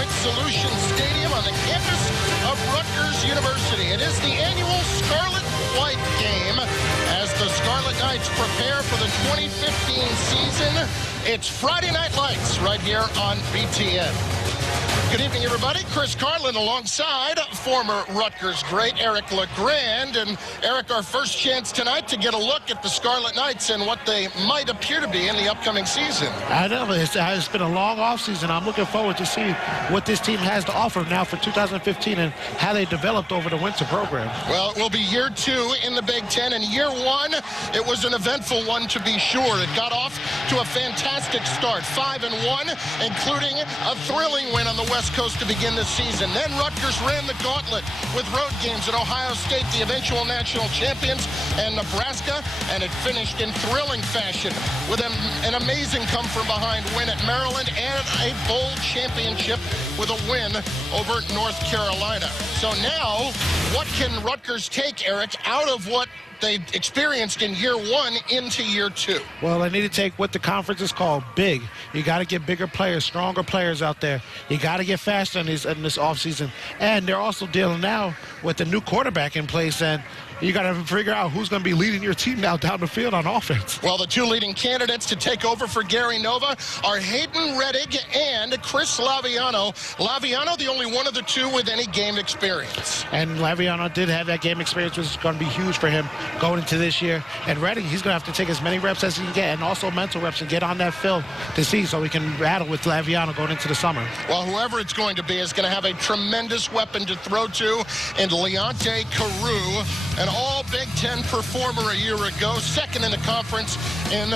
Point Solutions Stadium on the campus of Rutgers University. It is the annual Scarlet-White game as the Scarlet Knights prepare for the 2015 season. It's Friday Night Lights right here on BTN. Good evening, everybody. Chris Carlin alongside former Rutgers great Eric LeGrand. And Eric, our first chance tonight to get a look at the Scarlet Knights and what they might appear to be in the upcoming season. I know. It's been a long offseason. I'm looking forward to see what this team has to offer now for 2015 and how they developed over the winter program. Well, it will be year 2 in the Big Ten. And year 1, it was an eventful one to be sure. It got off to a fantastic start, 5-1, including a thrilling win on the West Coast to begin the season. Then Rutgers ran the gauntlet with road games at Ohio State, the eventual national champions, and Nebraska, and it finished in thrilling fashion with an amazing come-from-behind win at Maryland and a bowl championship with a win over North Carolina. So now, what can Rutgers take, Eric, out of what they experienced in year 1 into year 2? Well, they need to take what the conference is called big. You got to get bigger players, stronger players out there. You got to get faster in this offseason. And they're also dealing now with a new quarterback in place, and you got to figure out who's going to be leading your team now down the field on offense. Well, the 2 leading candidates to take over for Gary Nova are Hayden Reddick and Chris Laviano. Laviano, the only one of the 2 with any game experience. And Laviano did have that game experience, which is going to be huge for him going into this year. And Reddick, he's going to have to take as many reps as he can get, and also mental reps, and get on that field to see so he can battle with Laviano going into the summer. Well, whoever it's going to be is going to have a tremendous weapon to throw to in Leonte Carew, an all Big Ten performer a year ago, second in the conference in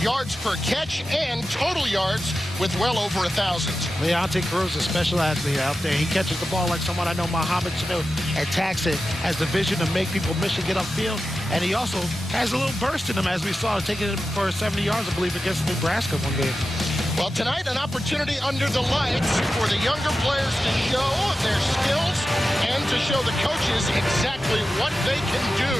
yards per catch and total yards with well over 1,000. Leonte Carew is a special athlete out there. He catches the ball like someone I know, Muhammad Sanu, attacks it, has the vision to make people miss and get upfield, and he also has a little burst in him, as we saw, taking it for 70 yards, I believe, against Nebraska one game. Well, tonight, an opportunity under the lights for the younger players to show their skills and to show the coaches exactly what they can do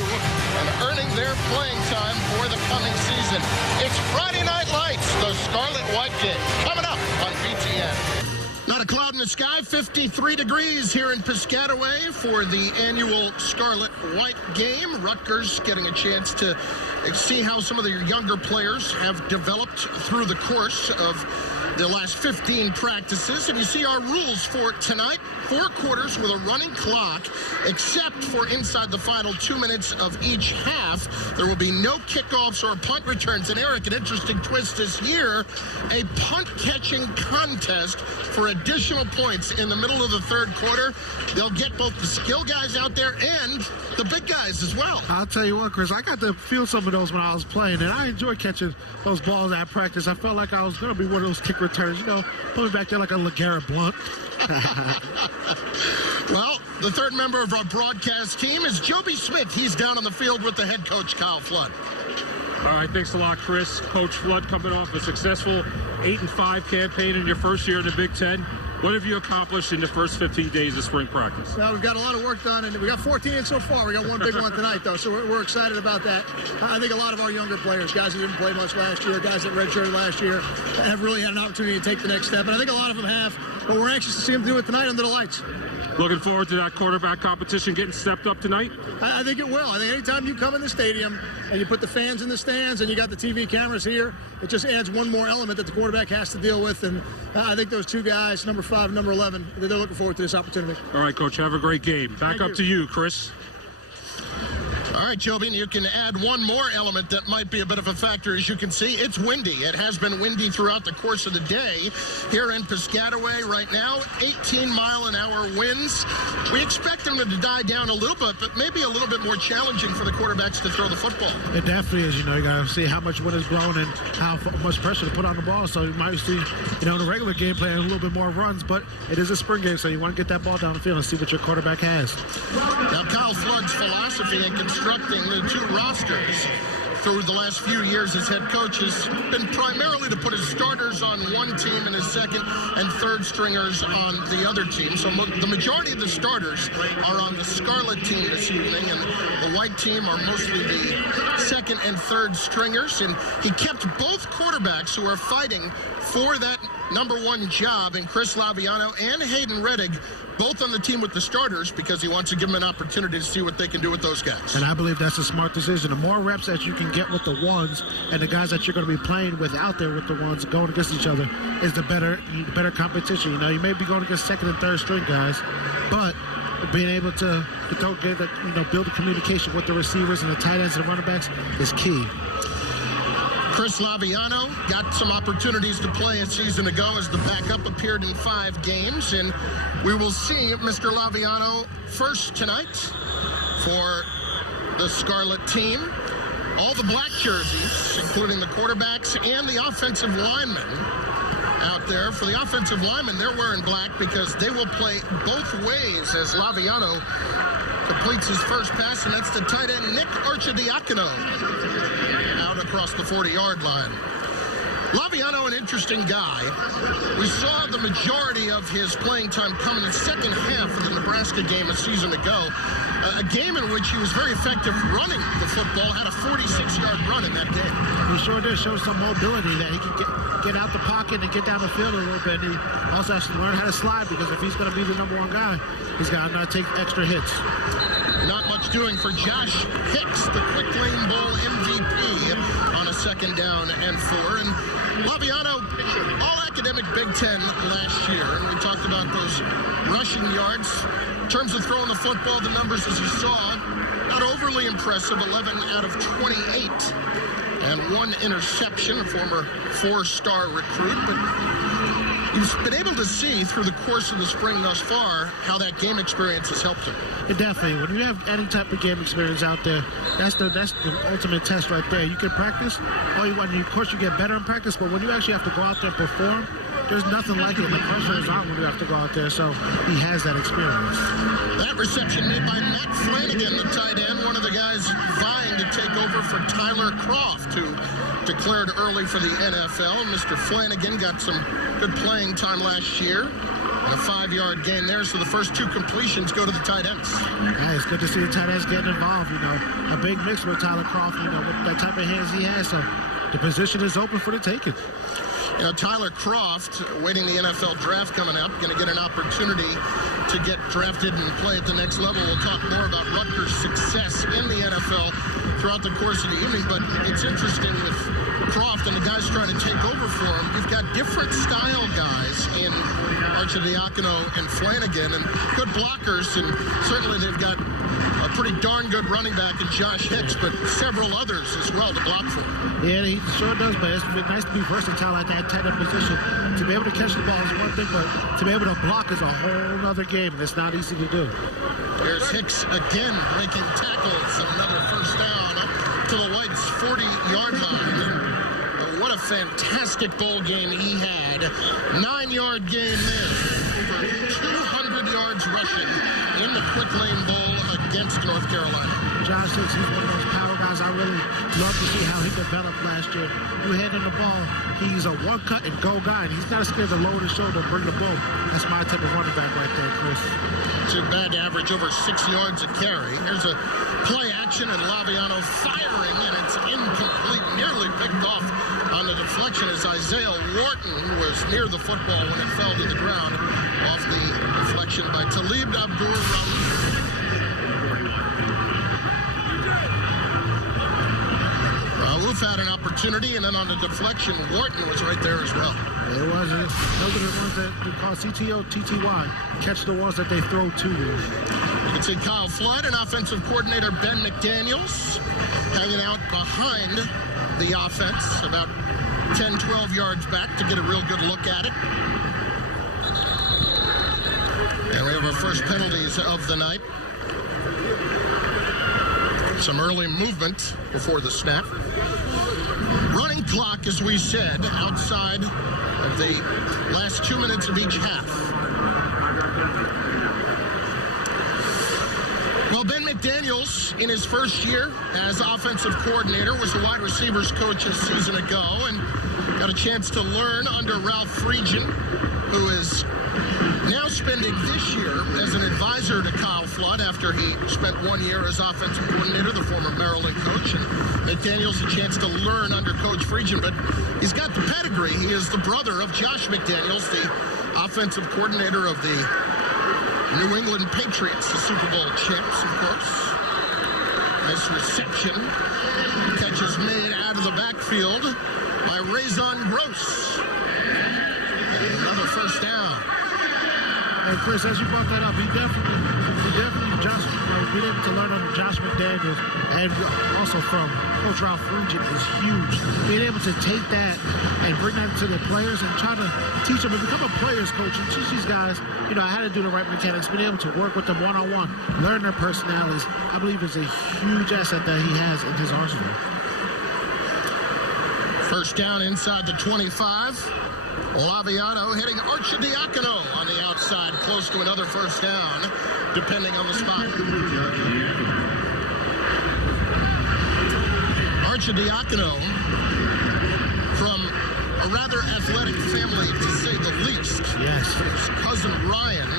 and earning their playing time for the coming season. It's Friday Night Lights, the Scarlet-White game, coming up on BTN. Not a cloud in the sky, 53 degrees here in Piscataway for the annual Scarlet-White game. Rutgers getting a chance to see how some of their younger players have developed through the course of the last 15 practices. And you see our rules for tonight: 4 quarters with a running clock, except for inside the final 2 minutes of each half. There will be no kickoffs or punt returns. And Eric, an interesting twist this year, a punt catching contest for additional points in the middle of the 3rd quarter. They'll get both the skill guys out there and the big guys as well. I'll tell you what, Chris, I got to feel some of those when I was playing, and I enjoyed catching those balls at practice. I felt like I was going to be one of those kick returns, you know, put me back there like a LeGarrette Blount. Well, the 3rd member of our broadcast team is Joby Smith. He's down on the field with the head coach, Kyle Flood. All right, thanks a lot, Chris. Coach Flood, coming off a successful 8-5 campaign in your first year in the Big Ten. What have you accomplished in the first 15 days of spring practice? Well, we've got a lot of work done, and we got 14 in so far. We got one big one tonight, though, so we're excited about that. I think a lot of our younger players, guys who didn't play much last year, guys that redshirted last year, have really had an opportunity to take the next step, and I think a lot of them have, but we're anxious to see them do it tonight under the lights. Looking forward to that quarterback competition getting stepped up tonight? I think it will. I think anytime you come in the stadium and you put the fans in the stands and you got the TV cameras here, it just adds one more element that the quarterback has to deal with. And I think those 2 guys, number 5 and number 11, they're looking forward to this opportunity. All right, Coach, have a great game. Back up to you, Chris. All right, Joby, you can add one more element that might be a bit of a factor. As you can see, it's windy. It has been windy throughout the course of the day here in Piscataway right now. 18-mile-an-hour winds. We expect them to die down a little bit, but maybe a little bit more challenging for the quarterbacks to throw the football. It definitely is. You know, you got to see how much wind is blowing and how much pressure to put on the ball. So you might see, you know, in the regular game plan, a little bit more runs, but it is a spring game, so you want to get that ball down the field and see what your quarterback has. Now, Kyle Flood's philosophy in constructing the 2 rosters through the last few years as head coach has been primarily to put his starters on one team and his 2nd and 3rd stringers on the other team. So the majority of the starters are on the Scarlet team this evening, and the white team are mostly the 2nd and 3rd stringers. And he kept both quarterbacks who are fighting for that #1 job in Chris Laviano and Hayden Reddick, both on the team with the starters, because he wants to give them an opportunity to see what they can do with those guys. And I believe that's a smart decision. The more reps that you can get with the ones and the guys that you're going to be playing with out there with the ones going against each other is the better competition. You know, you may be going against second and third string guys, but being able to build a communication with the receivers and the tight ends and running backs is key. Chris Laviano got some opportunities to play a season ago as the backup, appeared in 5 games, and we will see Mr. Laviano first tonight for the Scarlet team. All the black jerseys, including the quarterbacks and the offensive linemen out there. For the offensive linemen, they're wearing black because they will play both ways as Laviano completes his first pass, and that's the tight end Nick Arcidiacono out across the 40-yard line. Laviano, an interesting guy. We saw the majority of his playing time come in the second half of the Nebraska game a season ago. A game in which he was very effective running the football, had a 46-yard run in that game. He sure did show some mobility that he could get out the pocket and get down the field a little bit. And he also has to learn how to slide, because if he's going to be the #1 guy, he's got to not take extra hits. Not much doing for Josh Hicks, the Quick Lane Bowl MVP, on a 2nd down and 4. And Laviano, all-academic Big Ten last year, and we talked about those rushing yards. In terms of throwing the football, the numbers, as you saw, not overly impressive, 11 out of 28. And 1 interception, a former 4-star recruit. But you've been able to see through the course of the spring thus far how that game experience has helped him. It definitely. When you have any type of game experience out there, that's the ultimate test right there. You can practice all you want. Of course, you get better in practice, but when you actually have to go out there and perform, there's nothing like it. The pressure is on when you have to go out there, so he has that experience. That reception made by Matt Flanagan, the tight end, one of the guys vying to take over for Tyler Croft, who declared early for the NFL. Mr. Flanagan got some good playing time last year. And a 5-yard gain there, so the first 2 completions go to the tight ends. Yeah, it's good to see the tight ends getting involved, you know. A big mix with Tyler Croft, you know, with that type of hands he has, so the position is open for the taking. You know, Tyler Croft, waiting the NFL draft coming up, going to get an opportunity to get drafted and play at the next level. We'll talk more about Rutgers' success in the NFL throughout the course of the evening, but it's interesting with Croft and the guys trying to take over for him. You've got different style guys in Arcidiacono and Flanagan, and good blockers, and certainly they've got a pretty darn good running back in Josh Hicks, but several others as well to block for him. Yeah, he sure does, but it's nice to be versatile at that tight end position. To be able to catch the ball is one thing, but to be able to block is a whole other game, and it's not easy to do. There's Hicks again making tackles, and another first down to the Whites' 40-yard line. What a fantastic bowl game he had. 9-yard gain there. Over 200 yards rushing in the Quick Lane Bowl against North Carolina. Josh Hicks, he's one of those power guys. I really love to see how he developed last year. You hand him the ball, he's a one-cut-and-go guy, and he's not scared to lower his shoulder and bring the ball. That's my type of running back right there, Chris. Too bad to average over 6 yards a carry. Here's a play action, and Laviano firing, and it's incomplete, nearly picked off on the deflection as Isaiah Wharton was near the football when it fell to the ground off the deflection by Talib Abdur-Rahman. Rauf had an opportunity, and then on the deflection, Wharton was right there as well. It was. Those are the ones that we call CTO, TTY. Catch the ones that they throw to you. You can see Kyle Flood and offensive coordinator Ben McDaniels hanging out behind the offense, about 10, 12 yards back to get a real good look at it. And we have our first penalties of the night. Some early movement before the snap. Running clock, as we said, outside of the last 2 minutes of each half. Well, Ben McDaniels, in his first year as offensive coordinator, was the wide receivers coach a season ago, and got a chance to learn under Ralph Friedgen, who is now spending this year as an advisor to Kyle Flood after he spent 1 year as offensive coordinator, the former Maryland coach. And McDaniels a chance to learn under Coach Friedgen, but he's got the pedigree. He is the brother of Josh McDaniels, the offensive coordinator of the New England Patriots, the Super Bowl champs, of course. Nice reception. Catch is made out of the backfield by Raison Gross. And another first down. And Chris, as you brought that up, he definitely just being able to learn under Josh McDaniels and also from Coach Ralph Friedgen is huge. Being able to take that and bring that to the players and try to teach them and become a players coach and teach these guys, how to do the right mechanics, being able to work with them one-on-one, learn their personalities, I believe is a huge asset that he has in his arsenal. First down inside the 25. Laviano hitting Arcidiacono on the outside, close to another first down, depending on the spot. Arcidiacono, from a rather athletic family, to say the least. Yes. His cousin Ryan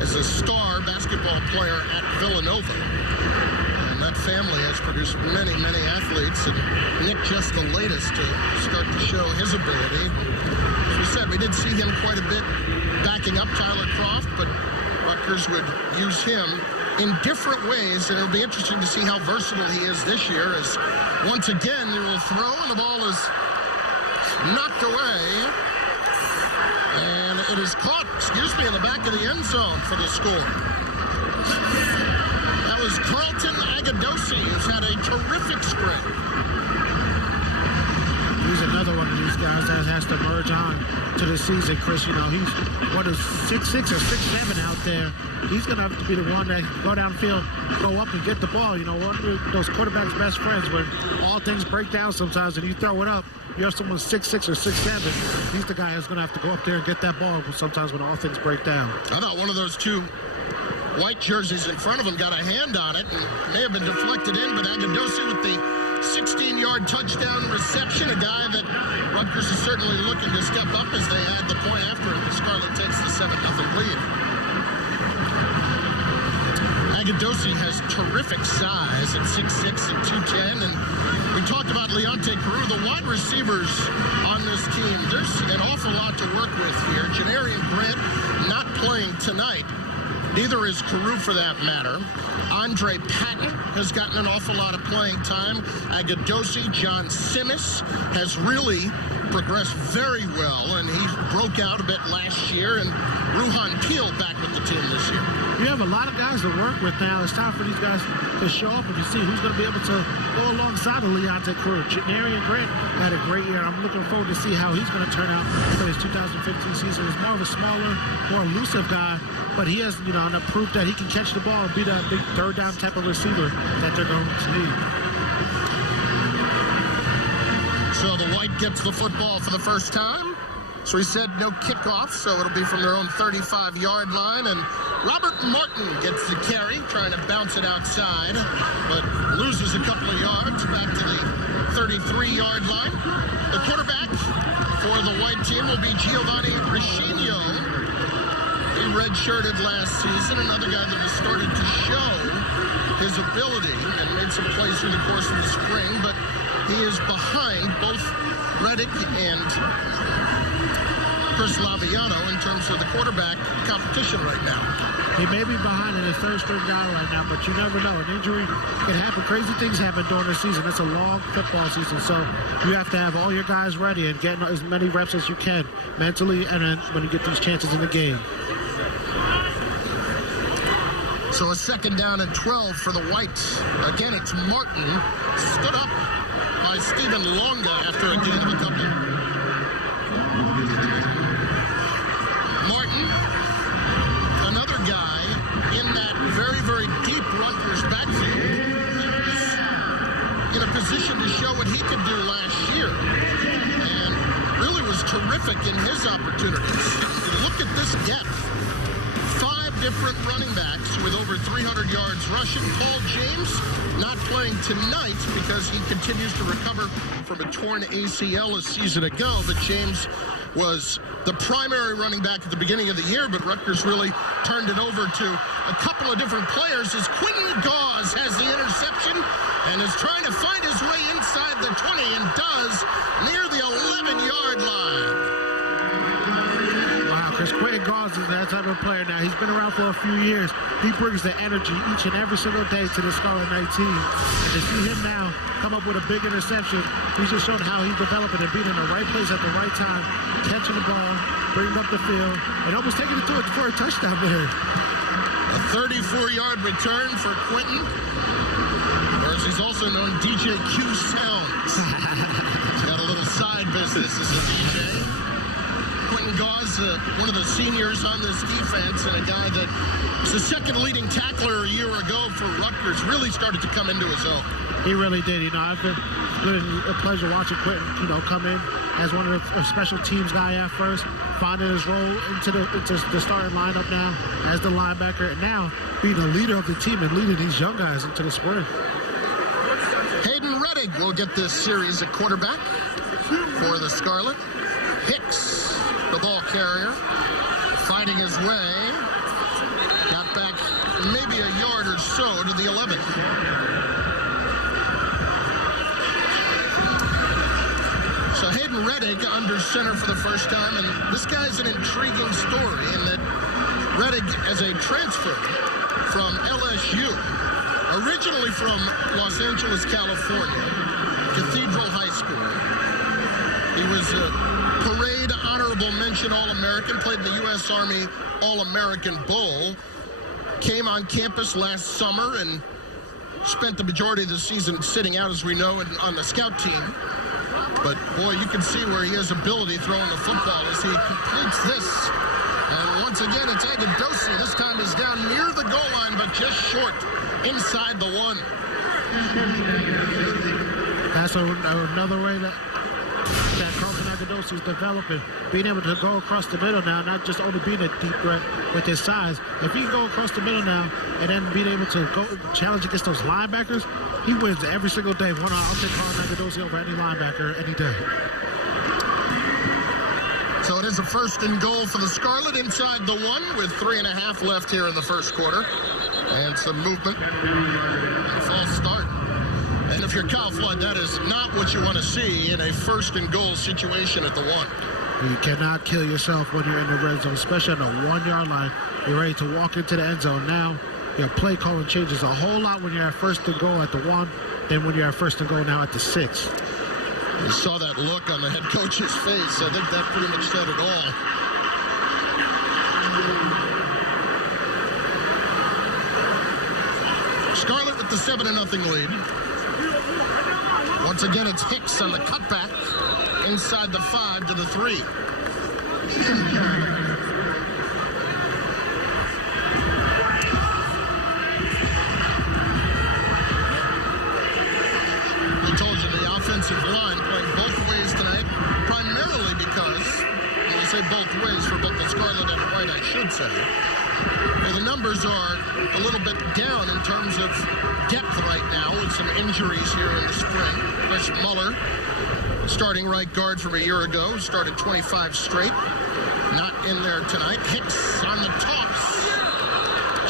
is a star basketball player at Villanova. And that family has produced many, many athletes, and Nick just the latest to start to show his ability. As we said, we did see him quite a bit backing up Tyler Croft, but Rutgers would use him in different ways, and it'll be interesting to see how versatile he is this year, as once again he will throw, and the ball is knocked away, and it is caught, in the back of the end zone for the score. That was Carlton Agadosi, who's had a terrific spring. He's another one of these guys that has to merge on to the season, Chris. He's 6'6" or 6'7" out there. He's going to have to be the one that go downfield, go up and get the ball. One of those quarterbacks' best friends when all things break down sometimes and you throw it up, you have someone 6'6" or 6'7". He's the guy that's going to have to go up there and get that ball sometimes when all things break down. I thought one of those two white jerseys in front of him got a hand on it and may have been deflected in, but Agadosi with the 16-yard touchdown reception, a guy that Rutgers is certainly looking to step up as they add the point after Scarlet takes the 7-0 lead. Agadosi has terrific size at 6'6" and 210, and we talked about Leonte Carew, the wide receivers on this team. There's an awful lot to work with here. Janarian Grant not playing tonight. Neither is Carew, for that matter. Andre Patton has gotten an awful lot of playing time. Agadosi, John Simis has really progressed very well, and he broke out a bit last year, and Ruhan Peel back with the team this year. You have a lot of guys to work with now. It's time for these guys to show up and to see who's going to be able to go alongside of Leonte Carew. Janarian Grant had a great year. I'm looking forward to see how he's going to turn out for his 2015 season. He's more of a smaller, more elusive guy, but he has, enough proof that he can catch the ball and be that big third down type of receiver that they're going to need. So the White gets the football for the first time. So he said no kickoff, so it'll be from their own 35-yard line. And Robert Martin gets the carry, trying to bounce it outside, but loses a couple of yards back to the 33-yard line. The quarterback for the White team will be Giovanni Riscigno. He redshirted last season, another guy that has started to show his ability and made some plays through the course of the spring, but he is behind both Reddick and Chris Laviano in terms of the quarterback competition right now. He may be behind in a third-string guy right now, but you never know. An injury can happen. Crazy things happen during the season. It's a long football season, so you have to have all your guys ready and get as many reps as you can mentally and then when you get these chances in the game. So a second down and 12 for the Whites. Again, it's Martin, stood up by Stephen Longa after a gain of a couple. Martin, another guy in that very, very deep Rutgers backfield, is in a position to show what he could do last year, and really was terrific in his opportunities. Look at this depth. 5 different running backs with over 300 yards rushing. Paul James not playing tonight because he continues to recover from a torn ACL a season ago. But James was the primary running back at the beginning of the year, but Rutgers really turned it over to a couple of different players as Quentin Gause has the interception and is trying to find his way inside the 20 and does near the 11-yard line. Wow, because Quentin Gause is that type of player now. He's been around for a few years. He brings the energy each and every single day to the Scarlet 19. And to see him now come up with a big interception, he just showed how he's developing and being in the right place at the right time, catching the ball, bringing up the field, and almost taking it to it for a touchdown there. A 34-yard return for Quentin, or as he's also known, DJ Q Sounds. He's got a little side business as a DJ. Quentin Gause, one of the seniors on this defense, and a guy that was the second leading tackler a year ago for Rutgers, really started to come into his own. He really did. You know, it's been a pleasure watching Quentin, come in as one of the special teams guy at first, finding his role into the starting lineup now as the linebacker, and now being the leader of the team and leading these young guys into the spring. Hayden Rettig will get this series at quarterback for the Scarlet. Hicks, the ball carrier, fighting his way. Got back maybe a yard or so to the 11. So Hayden Rettig under center for the first time, and this guy's an intriguing story in that Rettig, as a transfer from LSU, originally from Los Angeles, California, Cathedral High School. He was a parade honorable mention All-American, played in the U.S. Army All-American Bowl, came on campus last summer and spent the majority of the season sitting out, as we know, on the scout team. But, boy, you can see where he has ability throwing the football as he completes this. And once again, it's Agadosi. This time is down near the goal line, but just short inside the 1. That's another way that Carlton Agadosi is developing, being able to go across the middle now, not just only being a deep threat with his size. If he can go across the middle now and then being able to go challenge against those linebackers, he wins every single day. I'll take Carlton Agadosi over any linebacker any day. So it is a 1st and goal for the Scarlet inside the 1 with 3.5 left here in the first quarter. And some movement. A false start. And if you're Kyle Flood, that is not what you want to see in a 1st and goal situation at the 1. You cannot kill yourself when you're in the red zone, especially on the 1-yard line. You're ready to walk into the end zone. Now, your play calling changes a whole lot when you're at 1st and goal at the 1 than when you're at 1st and goal now at the 6. You saw that look on the head coach's face. I think that pretty much said it all. Scarlet with the 7-0 lead. Once again, it's Hicks on the cutback inside the 5 to the 3. We told you the offensive line playing both ways tonight, primarily because, when you say both ways for both the Scarlet and White, I should say, well, the numbers are a little bit down in terms of depth right now with some injuries here in the spring. Chris Muller, starting right guard from a year ago, started 25 straight. Not in there tonight. Hicks on the toss.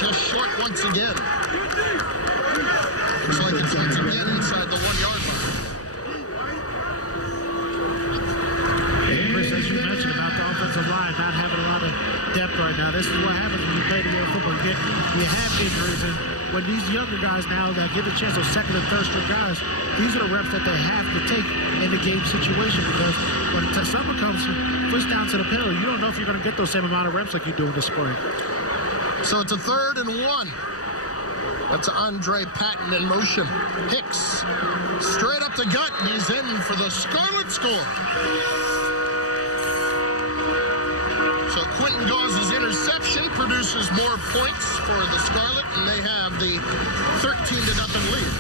Just short once again. Looks like it's once again inside the 1-yard line. Chris, as you mentioned about the offensive line not having a lot of depth right now, this is what happens when you play the game of football. You have injuries, and when these younger guys now that get a chance, those 2nd and 3rd string guys, these are the reps that they have to take in the game situation, because when summer comes, push down to the penalty, you don't know if you're going to get those same amount of reps like you do in the spring. So it's a 3rd and 1. That's Andre Patton in motion. Hicks straight up the gut, and he's in for the Scarlet score. So Quentin Gause's interception produces more points for the Scarlet, and they have the 13-0 lead.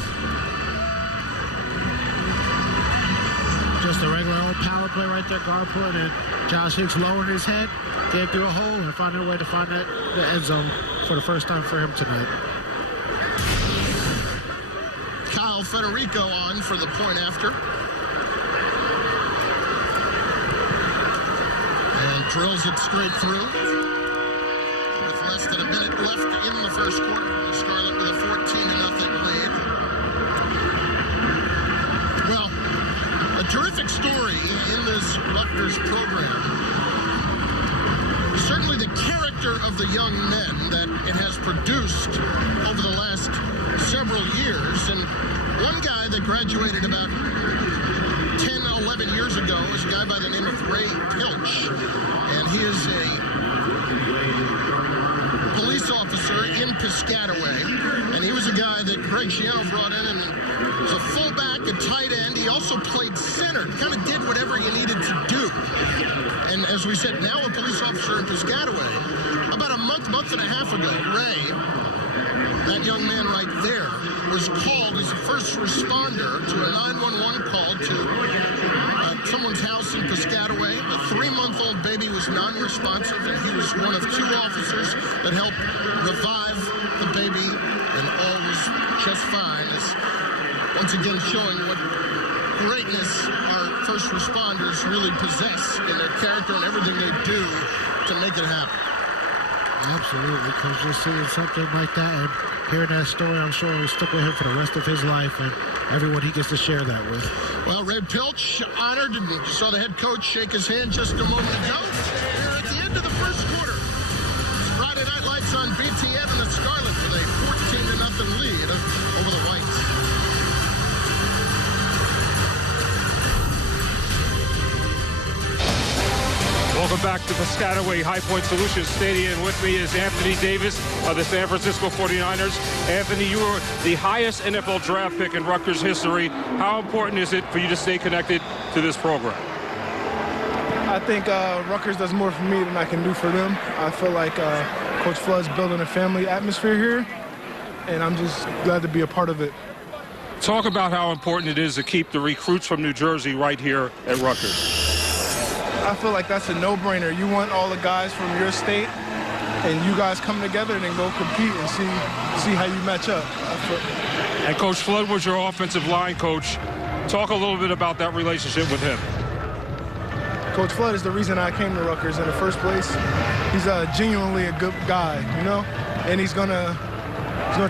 Just a regular old power play right there, guard pulling, and Josh Hicks lowering his head, getting through a hole and finding a way to find the end zone. for the first time for him tonight. Kyle Federico on for the point after. And drills it straight through. With less than a minute left in the first quarter. The Scarlet with a 14-0 lead. Well, a terrific story in this Rutgers program. Certainly the character of the young men that it has produced over the last several years. And one guy that graduated about 10, 11 years ago is a guy by the name of Ray Pilch. And he is a police officer in Piscataway. And he was a guy that Greg Schiano brought in and was a fullback, a tight end. He also played center, kind of did whatever you needed to do. And as we said, now a police officer in Piscataway. About a month and a half ago, Ray, that young man right there, was called as a first responder to a 911 call to someone's house in Piscataway. A 3-month-old baby was non-responsive, and he was one of 2 officers that helped revive the baby, and all was just fine. As once again showing what greatness our first responders really possess in their character and everything they do to make it happen. Absolutely, because just seeing something like that and hearing that story, I'm sure it will stick with him for the rest of his life and everyone he gets to share that with. Well, Ray Pilch honored, and you saw the head coach shake his hand just a moment ago. We're at the end of the first quarter. Friday Night Lights on BTN, and the Scarlet with a 14-0 lead over the Whites. Welcome back to Piscataway High Point Solutions Stadium. With me is Anthony Davis of the San Francisco 49ers. Anthony, you were the highest NFL draft pick in Rutgers history. How important is it for you to stay connected to this program? I think Rutgers does more for me than I can do for them. I feel like Coach Flood's building a family atmosphere here, and I'm just glad to be a part of it. Talk about how important it is to keep the recruits from New Jersey right here at Rutgers. I feel like that's a no-brainer. You want all the guys from your state, and you guys come together and then go compete and see how you match up. And Coach Flood was your offensive line coach. Talk a little bit about that relationship with him. Coach Flood is the reason I came to Rutgers in the first place. He's genuinely a good guy, you know, and he's gonna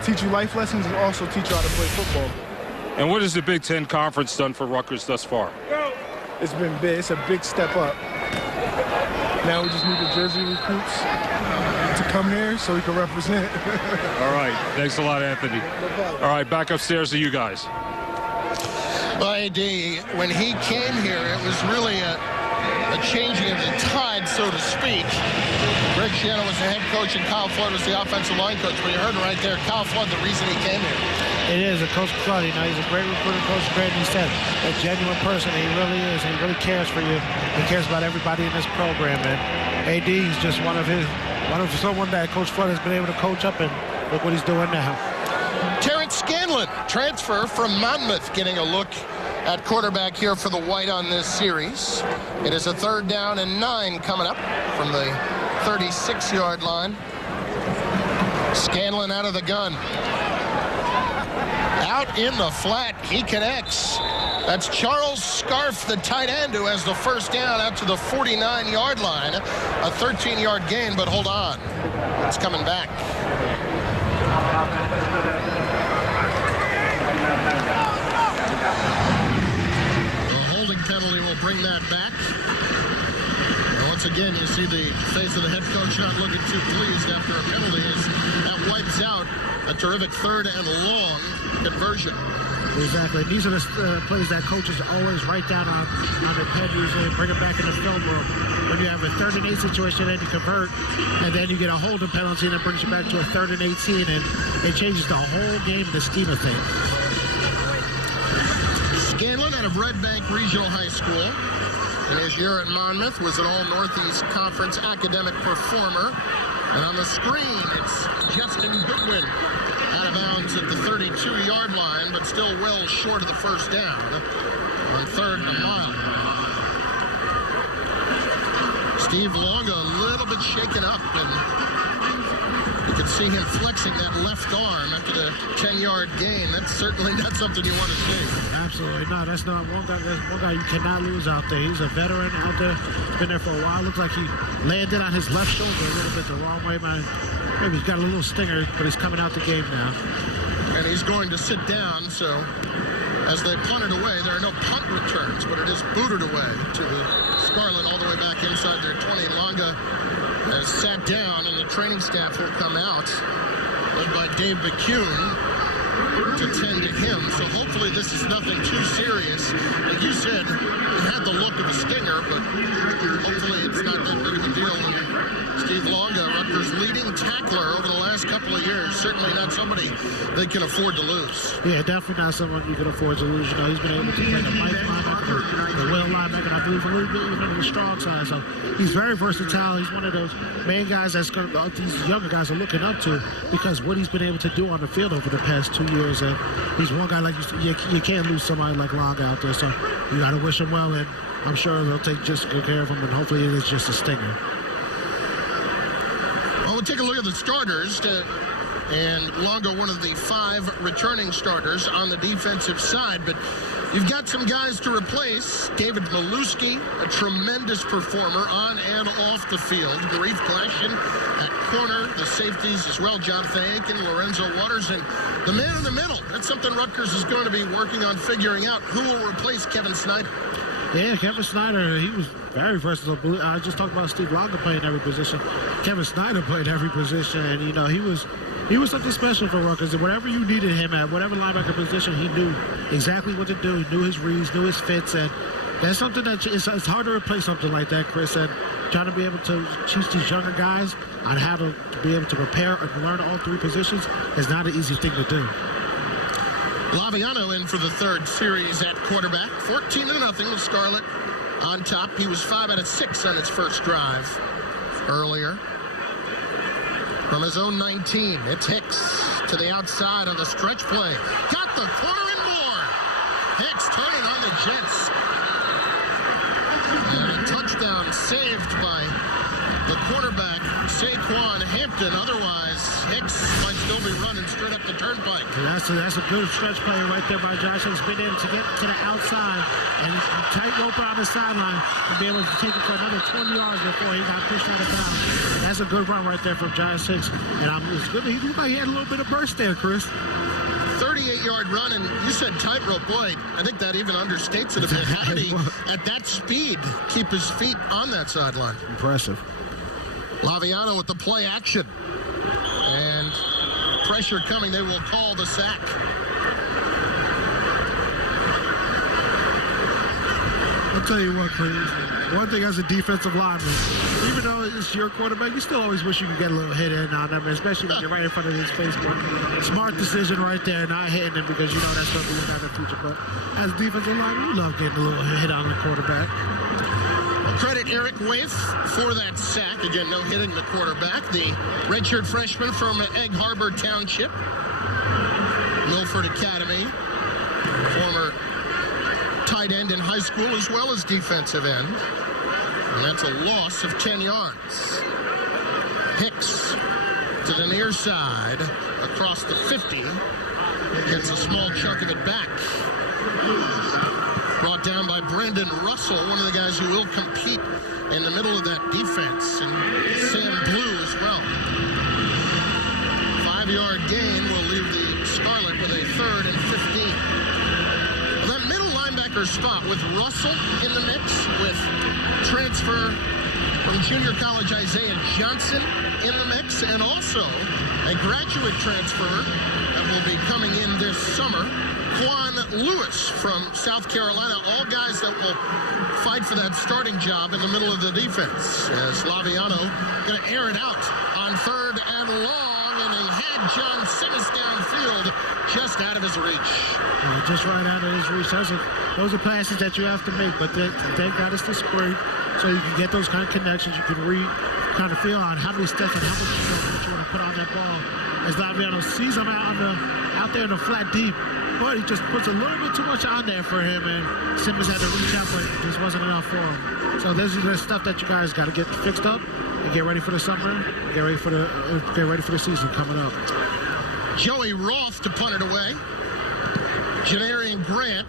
teach you life lessons and also teach you how to play football. And what has the Big Ten Conference done for Rutgers thus far? It's been big. It's a big step up. Now we just need the Jersey recruits to come here so we can represent. All right. Thanks a lot, Anthony. All right, back upstairs to you guys. Well, AD, when he came here, it was really a changing of the tide, so to speak. Greg Schiano was the head coach and Kyle Flood was the offensive line coach. But you heard right there, Kyle Flood, the reason he came here. It is a Coach Flood. You know, he's a great recruiter, Coach Greg. He said a genuine person. He really is. He really cares for you. He cares about everybody in this program. And AD is just one of someone that Coach Flood has been able to coach up, and look what he's doing now. Terrence Scanlon, transfer from Monmouth, getting a look at quarterback here for the White on this series. It is a 3rd down and 9 coming up from the 36-yard line. Scanlon out of the gun. Out in the flat, he connects. That's Charles Scarf, the tight end, who has the first down out to the 49-yard line. A 13-yard gain, but hold on. It's coming back. The holding penalty will bring that back. And once again, you see the face of the head coach not looking too pleased after a penalty as that wipes out a terrific 3rd and long conversion. Exactly. These are the plays that coaches always write down on their pen usually and bring it back in the film room. When you have a 3rd and 8 situation and you convert, and then you get a holding penalty and it brings you back to a 3rd and 18, and it changes the whole game, the scheme of things. Scanlon out of Red Bank Regional High School. In his year at Monmouth, was an All-Northeast Conference academic performer. And on the screen, it's Justin Goodwin out of bounds at the 32-yard line, but still well short of the first down on 3rd and a mile. Steve Long a little bit shaken up, and You can see him flexing that left arm after the 10-yard gain. That's certainly not something you want to see. Absolutely not. That's not one guy. That's one guy you cannot lose out there. He's a veteran out there. Been there for a while. Looks like he landed on his left shoulder a little bit the wrong way, man. Maybe he's got a little stinger, but he's coming out the game now. And he's going to sit down, so as they punt it away, there are no punt returns, but it is booted away to the Scarlet all the way back inside their 20. Longa has sat down, and the training staff will come out, led by Dave McCune, to tend to him. So hopefully this is nothing too serious. Like you said, it had the look of a stinger, but hopefully it's not that big of a deal. And Steve Longa, Rutgers' leading tackler over the last couple of years, certainly not somebody they can afford to lose. Yeah, definitely not someone you can afford to lose. You know, he's been able to play the Mike linebacker, the Will linebacker, and I believe a little bit even on the strong side. So he's very versatile. He's one of those main guys that's these younger guys are looking up to because what he's been able to do on the field over the past 2 years. And he's one guy like you can't lose somebody like Longa out there. So you got to wish him well, and I'm sure they'll take just good care of him, and hopefully it is just a stinger. Well, we'll take a look at the starters. And Longa, one of the 5 returning starters on the defensive side. But you've got some guys to replace. David Maluski, a tremendous performer on and off the field. Garif Glashin at corner. The safeties as well, Jonathan Aiken, Lorenzo Waters, and the man in the middle. That's something Rutgers is going to be working on figuring out. Who will replace Kevin Snyder? Yeah, Kevin Snyder, he was very versatile. I just talked about Steve Longa playing every position. Kevin Snyder played every position, and, you know, he was something special for Rutgers. And whatever you needed him at, whatever linebacker position, he knew exactly what to do. He knew his reads, knew his fits, and that's something that it's hard to replace something like that, Chris. And trying to be able to teach these younger guys on how to be able to prepare and learn all 3 positions is not an easy thing to do. Laviano in for the 3rd series at quarterback. 14-0, the Scarlet on top. He was 5 out of 6 on his first drive earlier. From his own 19, it's Hicks to the outside on the stretch play. Got the corner and more. Hicks turning on the Jets. And a touchdown saved by the quarterback, Saquon Hampton. Otherwise, Hicks might still be running straight up the turnpike. That's a good stretch play right there by Josh Hicks. Been able to get to the outside and tight rope on the sideline and be able to take it for another 20 yards before he got pushed out of bounds. That's a good run right there from Josh Hicks. And it's good. He looked like he had a little bit of burst there, Chris. 38-yard run, and you said tightrope. Boy, I think that even understates it a bit. How did he, at that speed, keep his feet on that sideline? Impressive. Laviano with the play action. And pressure coming. They will call the sack. I'll tell you what, Chris. One thing as a defensive lineman, even though it's your quarterback, you still always wish you could get a little hit in on them, especially when you're right in front of his face. Smart decision right there, not hitting him because you know that's going to be in the future. But as a defensive lineman, you love getting a little hit on the quarterback. Credit Eric Waith for that sack. Again, no hitting the quarterback. The redshirt freshman from Egg Harbor Township, Milford Academy, former tight end in high school as well as defensive end. And that's a loss of 10 yards. Hicks to the near side across the 50. Gets a small chunk of it back. Brought down by Brandon Russell, one of the guys who will compete in the middle of that defense, and Sam Blue as well. 5-yard gain will leave the Scarlet with a 3rd and 15. Well, that middle linebacker spot with Russell in the mix, with transfer from junior college Isaiah Johnson in the mix, and also a graduate transfer that will be coming in this summer, Juan Lewis from South Carolina. All guys that will fight for that starting job in the middle of the defense. As Laviano going to air it out on 3rd and long, and he had John Simmons downfield just out of his reach. Just right out of his reach. Those are passes that you have to make, but thank God it's the spring, so you can get those kind of connections. You can kind of feel on how many steps and how much you want to put on that ball. As Laviano sees him out there in the flat deep, but he just puts a little bit too much on there for him, and Simmons had to reach out, but it just wasn't enough for him. So this is the stuff that you guys got to get fixed up and get ready for the summer, get ready for the season coming up. Joey Roth to punt it away. Janarian Grant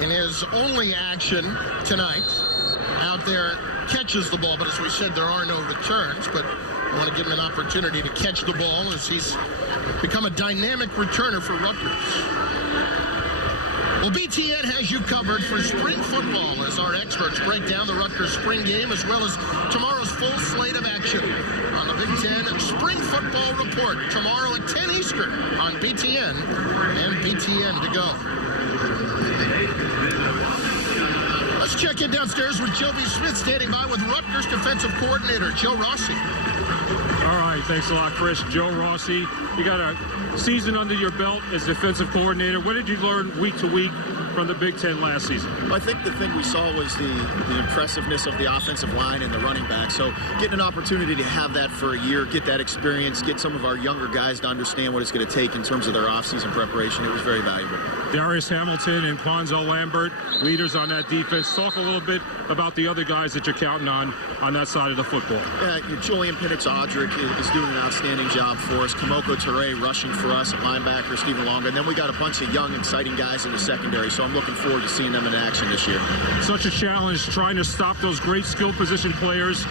in his only action tonight out there catches the ball, but as we said, there are no returns, but I want to give him an opportunity to catch the ball as he's become a dynamic returner for Rutgers. Well, BTN has you covered for spring football as our experts break down the Rutgers spring game as well as tomorrow's full slate of action on the Big Ten Spring Football Report tomorrow at 10 Eastern on BTN and BTN to go. Let's check in downstairs with Joby Smith standing by with Rutgers defensive coordinator Joe Rossi. All right, thanks a lot, Chris. Joe Rossi, you got a season under your belt as defensive coordinator. What did you learn week to week from the Big Ten last season? Well, I think the thing we saw was the impressiveness of the offensive line and the running back. So getting an opportunity to have that for a year, get that experience, get some of our younger guys to understand what it's going to take in terms of their offseason preparation, it was very valuable. Darius Hamilton and Quanzel Lambert, leaders on that defense. Talk a little bit about the other guys that you're counting on that side of the football. Julian Penix-Audric is doing an outstanding job for us. Kamoko Toure rushing for us at linebacker, Stephen Longa. And then we got a bunch of young, exciting guys in the secondary. So I'm looking forward to seeing them in action this year. Such a challenge trying to stop those great skill position players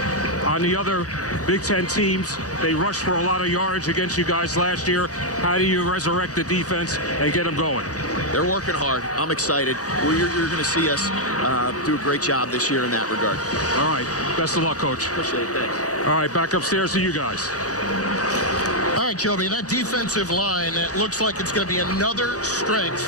on the other Big Ten teams. They rushed for a lot of yardage against you guys last year. How do you resurrect the defense and get them going? They're working hard. I'm excited. You're going to see us do a great job this year in that regard. All right. Best of luck, Coach. Appreciate it. Thanks. All right. Back upstairs to you guys. All right, Joby, that defensive line, it looks like it's going to be another strength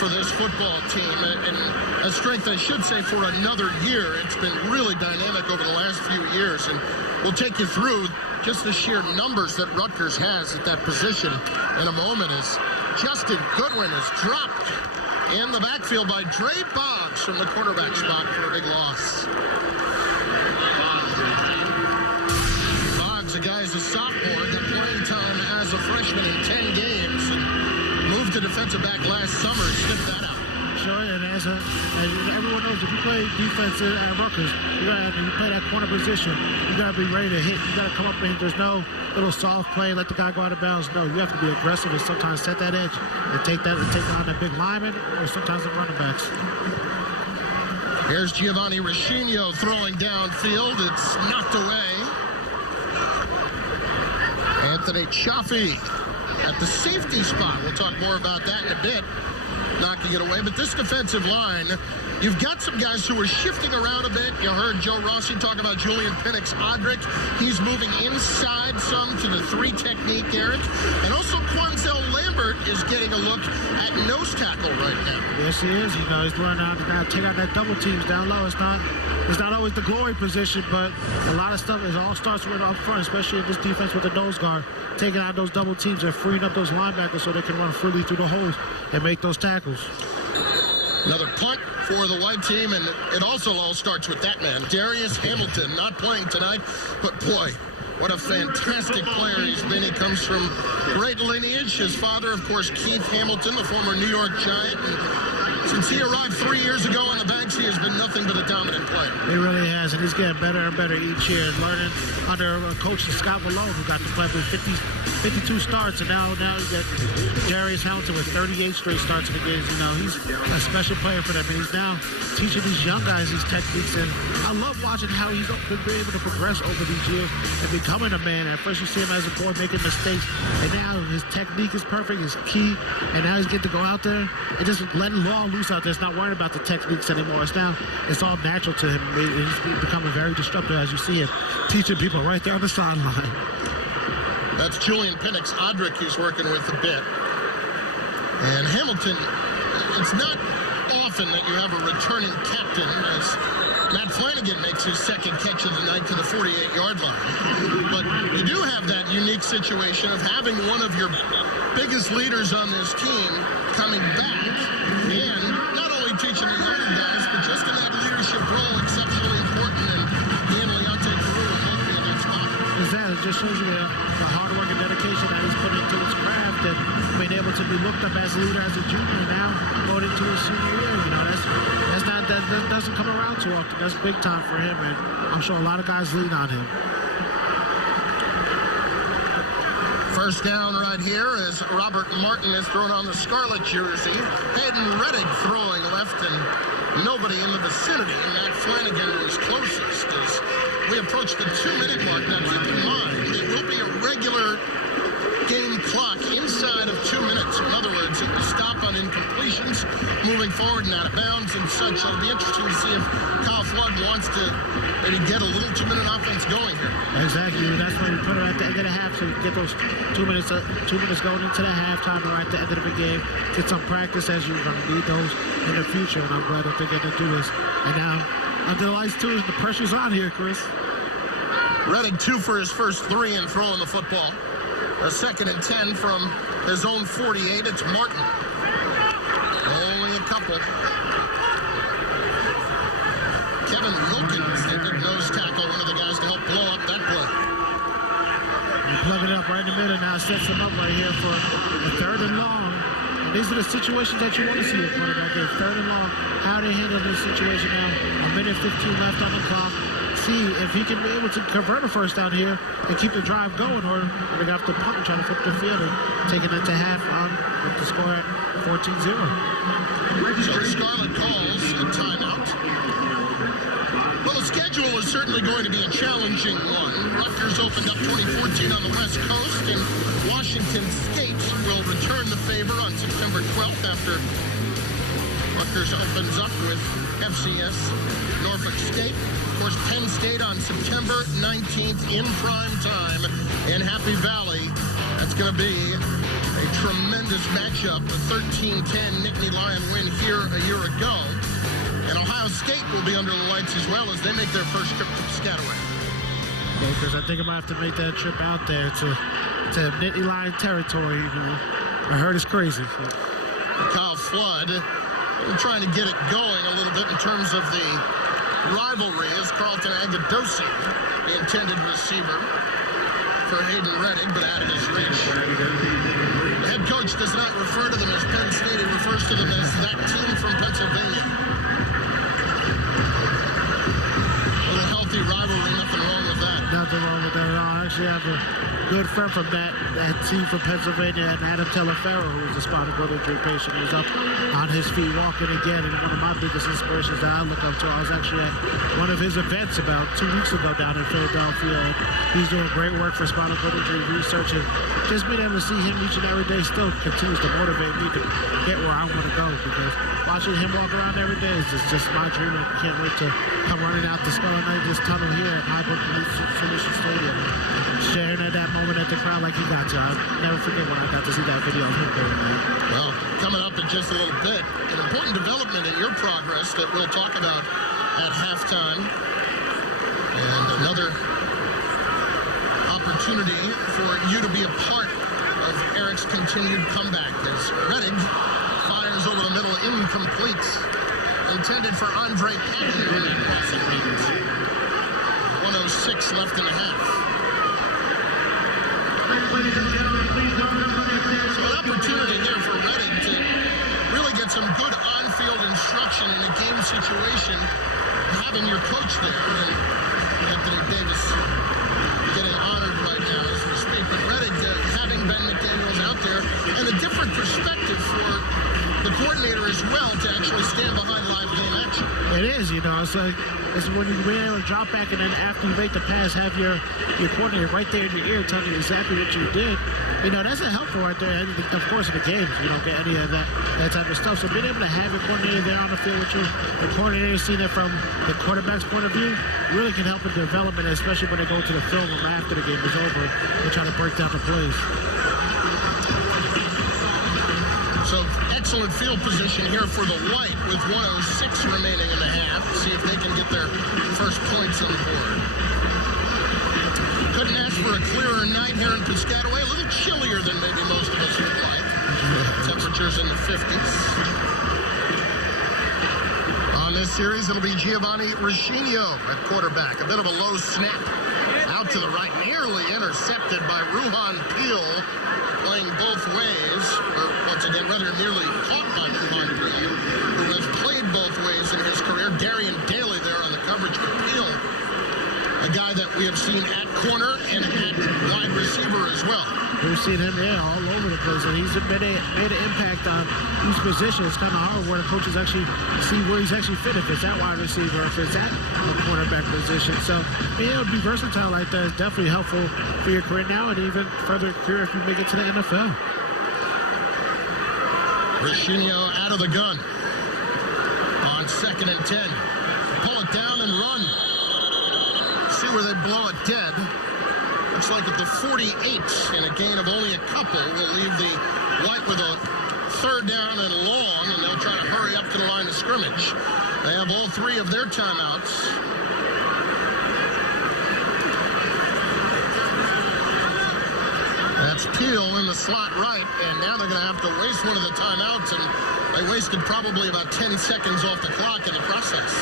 for this football team. And a strength, I should say, for another year. It's been really dynamic over the last few years. And we'll take you through just the sheer numbers that Rutgers has at that position in a moment as Justin Goodwin is dropped in the backfield by Dre Boggs from the quarterback spot for a big loss. Boggs, a guy, is a sophomore, got playing time as a freshman in 10 games and moved to defensive back last summer. Snipped that out. Sure, and as everyone knows, if you play defense at Rutgers, you play that corner position, you got to be ready to hit. You got to come up and there's no little soft play, let the guy go out of bounds. No, you have to be aggressive and sometimes set that edge and take down that big lineman or sometimes the running backs. Here's Giovanni Rescigno throwing downfield. It's knocked away. Anthony Chaffee at the safety spot. We'll talk more about that in a bit. Knocking it away, but this defensive line, you've got some guys who are shifting around a bit. You heard Joe Rossi talk about Julian Penix-Audric. He's moving inside some to the 3 technique, Eric. And also Quanzel Lambert is getting a look at nose tackle right now. Yes, he is. You know, he's learning how to now take out that double teams down low. It's not always the glory position, but a lot of stuff, it all starts with up front, especially in this defense with the nose guard, taking out those double teams and freeing up those linebackers so they can run freely through the holes and make those tackles. Another punt for the white team, and it also all starts with that man, Darius Hamilton, not playing tonight, but boy, what a fantastic player he's been. He comes from great lineage. His father, of course, Keith Hamilton, the former New York Giant. And since he arrived 3 years ago on the Banks, he has been nothing but a dominant player. He really has, and he's getting better and better each year. Learning under Coach Scott Malone, who got to play with 52 starts, and now you got Darius Hamilton with 38 straight starts in the games. You know, he's a special player for them, and he's now teaching these young guys these techniques. And I love watching how he's been able to progress over these years and becoming a man. At first, you see him as a boy making mistakes, and now his technique is perfect, his key, and now he's getting to go out there and just letting ball loose out there. It's not worrying about the techniques anymore. It's all natural to him. He's becoming very disruptive, as you see him teaching people right there on the sideline. That's Julian Penix-Audric he's working with a bit. And Hamilton, it's not often that you have a returning captain as Matt Flanagan makes his second catch of the night to the 48-yard line. But you do have that unique situation of having one of your biggest leaders on this team coming back and not only teaching the younger guys, but just in that leadership role, exceptionally important. And he and Leonte Carew will both be in that spot. Exactly. It just shows you the hard work and dedication that he's put into his craft and being able to be looked up as a leader as a junior and now going into his senior year. You know, that doesn't come around too often. That's big time for him, and I'm sure a lot of guys lean on him. First down right here as Robert Martin is thrown on the scarlet jersey. Hayden Reddick throwing left and nobody in the vicinity. And Matt Flanagan was closest as we approach the 2-minute mark. Now keep in mind, it will be a regular game clock inside of 2 minutes. In other words, it will stop on incompletions, moving forward and out of bounds and such. So it'll be interesting to see if Kyle Flood wants to maybe get a little 2-minute offense going here. Exactly. That's why you put it at the end of the half, so you get those 2 minutes going into the halftime or at the end of the game. Get some practice as you're going to need those in the future, and I'm glad that they're getting to do this. And now, under the lights, too, the pressure's on here, Chris. Reddick 2 for his first 3 and throwing the football. A 2nd and 10 from his own 48. It's Martin. Only a couple. Kevin Wilkins, the big nose tackle, one of the guys to help blow up that play. You plug it up right in the middle now, sets him up right here for a 3rd and long. And these are the situations that you want to see a quarterback get. 3rd and long. How they handle this situation now. 1:15 left on the clock. See if he can be able to convert a first down here and keep the drive going, or they're going to have to punt and try to flip the field and take it into half on with the score at 14-0. So the Scarlet calls a timeout. Well, the schedule is certainly going to be a challenging one. Rutgers opened up 2014 on the West Coast, and Washington State will return the favor on September 12th after Rutgers opens up with FCS Norfolk State. Of course, Penn State on September 19th in prime time in Happy Valley. That's going to be a tremendous matchup. The 13-10 Nittany Lion win here a year ago. And Ohio State will be under the lights as well as they make their first trip to Piscataway. Okay, because I think I might have to make that trip out there to Nittany Lion territory. You know. I heard it's crazy. Kyle Flood trying to get it going a little bit in terms of the rivalry as Carlton Agadosi, the intended receiver for Hayden Reddick, but out of his reach. The head coach does not refer to them as Penn State. He refers to them as that team from Pennsylvania. A little healthy rivalry, nothing wrong with that. Nothing wrong with that at all. I actually have a good friend from that team from Pennsylvania, and Adam Telefero, who was a spinal cord injury patient. He's up on his feet walking again, and one of my biggest inspirations that I look up to. I was actually at one of his events about 2 weeks ago down in Philadelphia, and he's doing great work for spinal cord injury research, and just being able to see him each and every day still continues to motivate me to get where I want to go, because watching him walk around every day is just my dream, and I can't wait to come running out the Scarlet Knights tunnel here at Highbrook Solution Stadium, sharing at that moment at the crowd like he got to. I'll never forget when I got to see that video of him doing that. Well, coming up in just a little bit, an important development in your progress that we'll talk about at halftime, and another opportunity for you to be a part of Eric's continued comeback as Reddick fires over the middle, incomplete, intended for Andre Patton on that crossing route. 1:06 left in the half. So an opportunity here for Reddick to really get some good on-field instruction in a game situation, having your coach there, and Anthony Davis getting honored right now as we speak. But Reddick having Ben McDaniels out there, and a different perspective for the coordinator as well to actually stand behind live game action. It is, you know, it's like it's when you win or drop back, and then after you make the pass, have your coordinator right there in your ear telling you exactly what you did. You know, that's a helpful right there. And of course, in the games, you don't get any of that type of stuff. So being able to have your coordinator there on the field with you, the coordinator seeing it from the quarterback's point of view, really can help in development, especially when they go to the film room after the game is over and try to break down the plays. So excellent field position here for the White with 1:06 remaining in the half. See if they can get their first points on the board. Couldn't ask for a clearer night here in Piscataway. A little chillier than maybe most of us would like. Temperatures in the 50s. On this series, it'll be Giovanni Rescigno at quarterback. A bit of a low snap. Out to the right, nearly intercepted by Ruhan Peel, playing both ways, or once again, rather nearly caught by Ruhan Peel, who has played both ways in his career. Darian Daly there on the coverage for Peel, a guy that we have seen at corner and at wide receiver as well. We've seen him all over the place, and he's made an impact on each position. It's kind of hard where the coaches actually see where he's actually fit, if it's at wide receiver, if it's at a cornerback position. So being able to be versatile like that is definitely helpful for your career now and even further career if you make it to the NFL. Riccinio out of the gun on 2nd and 10. Pull it down and run. See where they blow it dead. Looks like at the 48, and a gain of only a couple will leave the White with a 3rd down and long, and they'll try to hurry up to the line of scrimmage. They have all 3 of their timeouts. That's Peel in the slot right, and now they're going to have to waste one of the timeouts, and they wasted probably about 10 seconds off the clock in the process.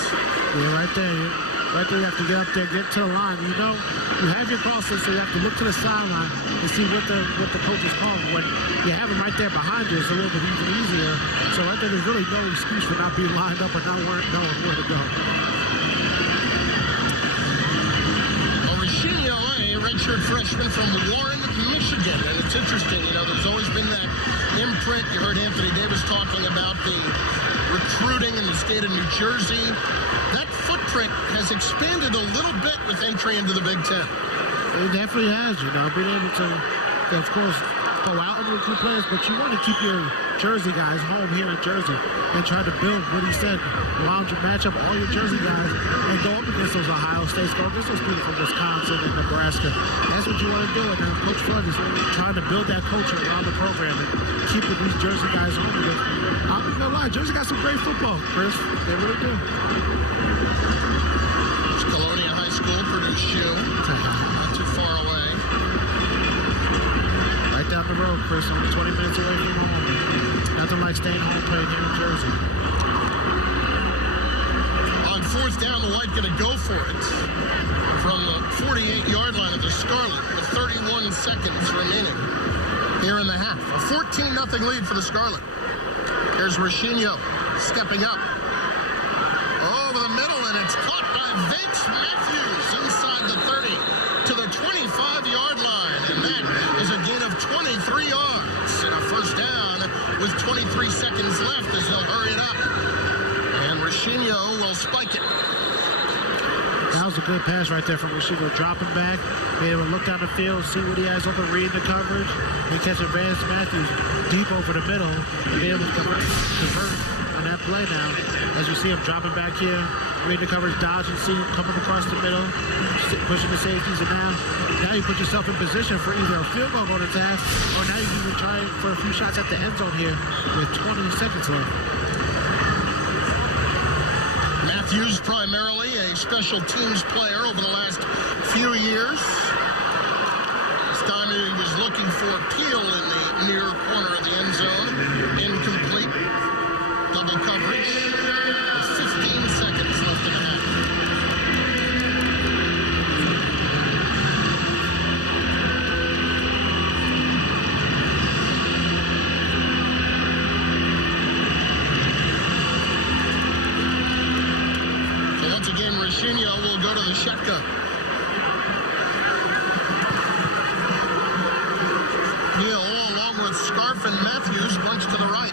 Yeah, right there. Right there, you have to get up there, get to the line. You know, you have your crosses, so you have to look to the sideline and see what the coach is calling. When you have him right there behind you, it's a little bit even easier. So right there, there's really no excuse for not being lined up or not knowing where to go. Riccinio, a redshirt freshman from Warren, Michigan. And it's interesting, you know, there's always been that imprint. You heard Anthony Davis talking about the recruiting in the state of New Jersey. That footprint has expanded a little bit with entry into the Big Ten. It definitely has, you know, being able to, of course, go out and recruit players, but you want to keep your Jersey guys home here in Jersey and try to build what he said. Why don't you match up all your Jersey guys and go up against those Ohio States, go against those people from Wisconsin and Nebraska. That's what you want to do. And now Coach Flood is trying to build that culture around the program and keeping these Jersey guys home. Because I'm not gonna lie, Jersey got some great football, Chris. They really do. It's Colonia High School, Purdue Shoe. Not too far away. Right down the road, Chris. Only 20 minutes away from home. Nothing like staying home playing here in Jersey. On 4th down, the White going to go for it from the 48-yard line of the Scarlet with 31 seconds remaining here in the half. A 14-0 lead for the Scarlet. Here's Riccinio stepping up. Over the middle, and it's caught by Vince Matthews inside the 30 to the 25-yard line. And that is a gain of 23 yards and a 1st down with 23 seconds left as they'll hurry it up. And Riccinio will spike it. That was a good pass right there from Riccinio, dropping back, being able to look down the field, see what he has open, read the coverage, and catch Vance Matthews deep over the middle, and be able to convert on that play now. As you see him dropping back here, reading the coverage, dodging, see him coming across the middle, pushing the safeties, and now you put yourself in position for either a field goal on attack, or now you can even try for a few shots at the end zone here with 20 seconds left. Matthews, primarily a special teams player over the last few years. This time he was looking for Peel in the near corner of the end zone. Incomplete. Double coverage. With 15 seconds left in the half. Riccinio will go to the shotgun. Neal along with Scarf and Matthews bunched to the right.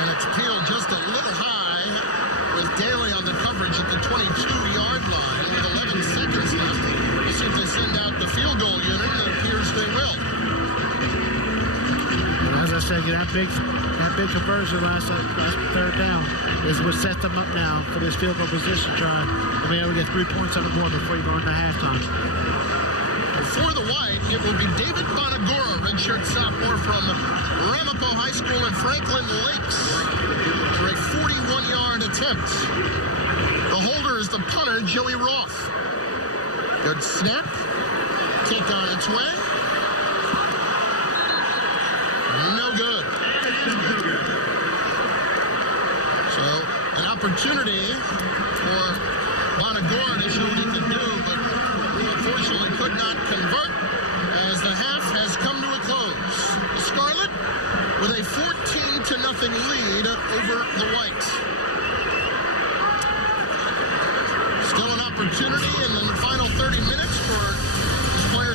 And it's Peel just a little high with Daly on the coverage at the 22-yard line with 11 seconds left. We'll see if they send out the field goal unit, and it appears they will. And as I said, that big conversion last 3rd down is what sets them up now for this field goal position try. And be able to get 3 points on the board before you go into halftime. For the White, it will be David Bonagora, redshirt sophomore from Ramapo High School in Franklin Lakes, for a 41-yard attempt. The holder is the punter, Joey Roth. Good snap. Kick on its way. No good. So, an opportunity for Bonagora to show what he can do, but unfortunately could not convert as the half has come to a close. The Scarlet with a 14-0 lead over the White. Still an opportunity in the final 30 minutes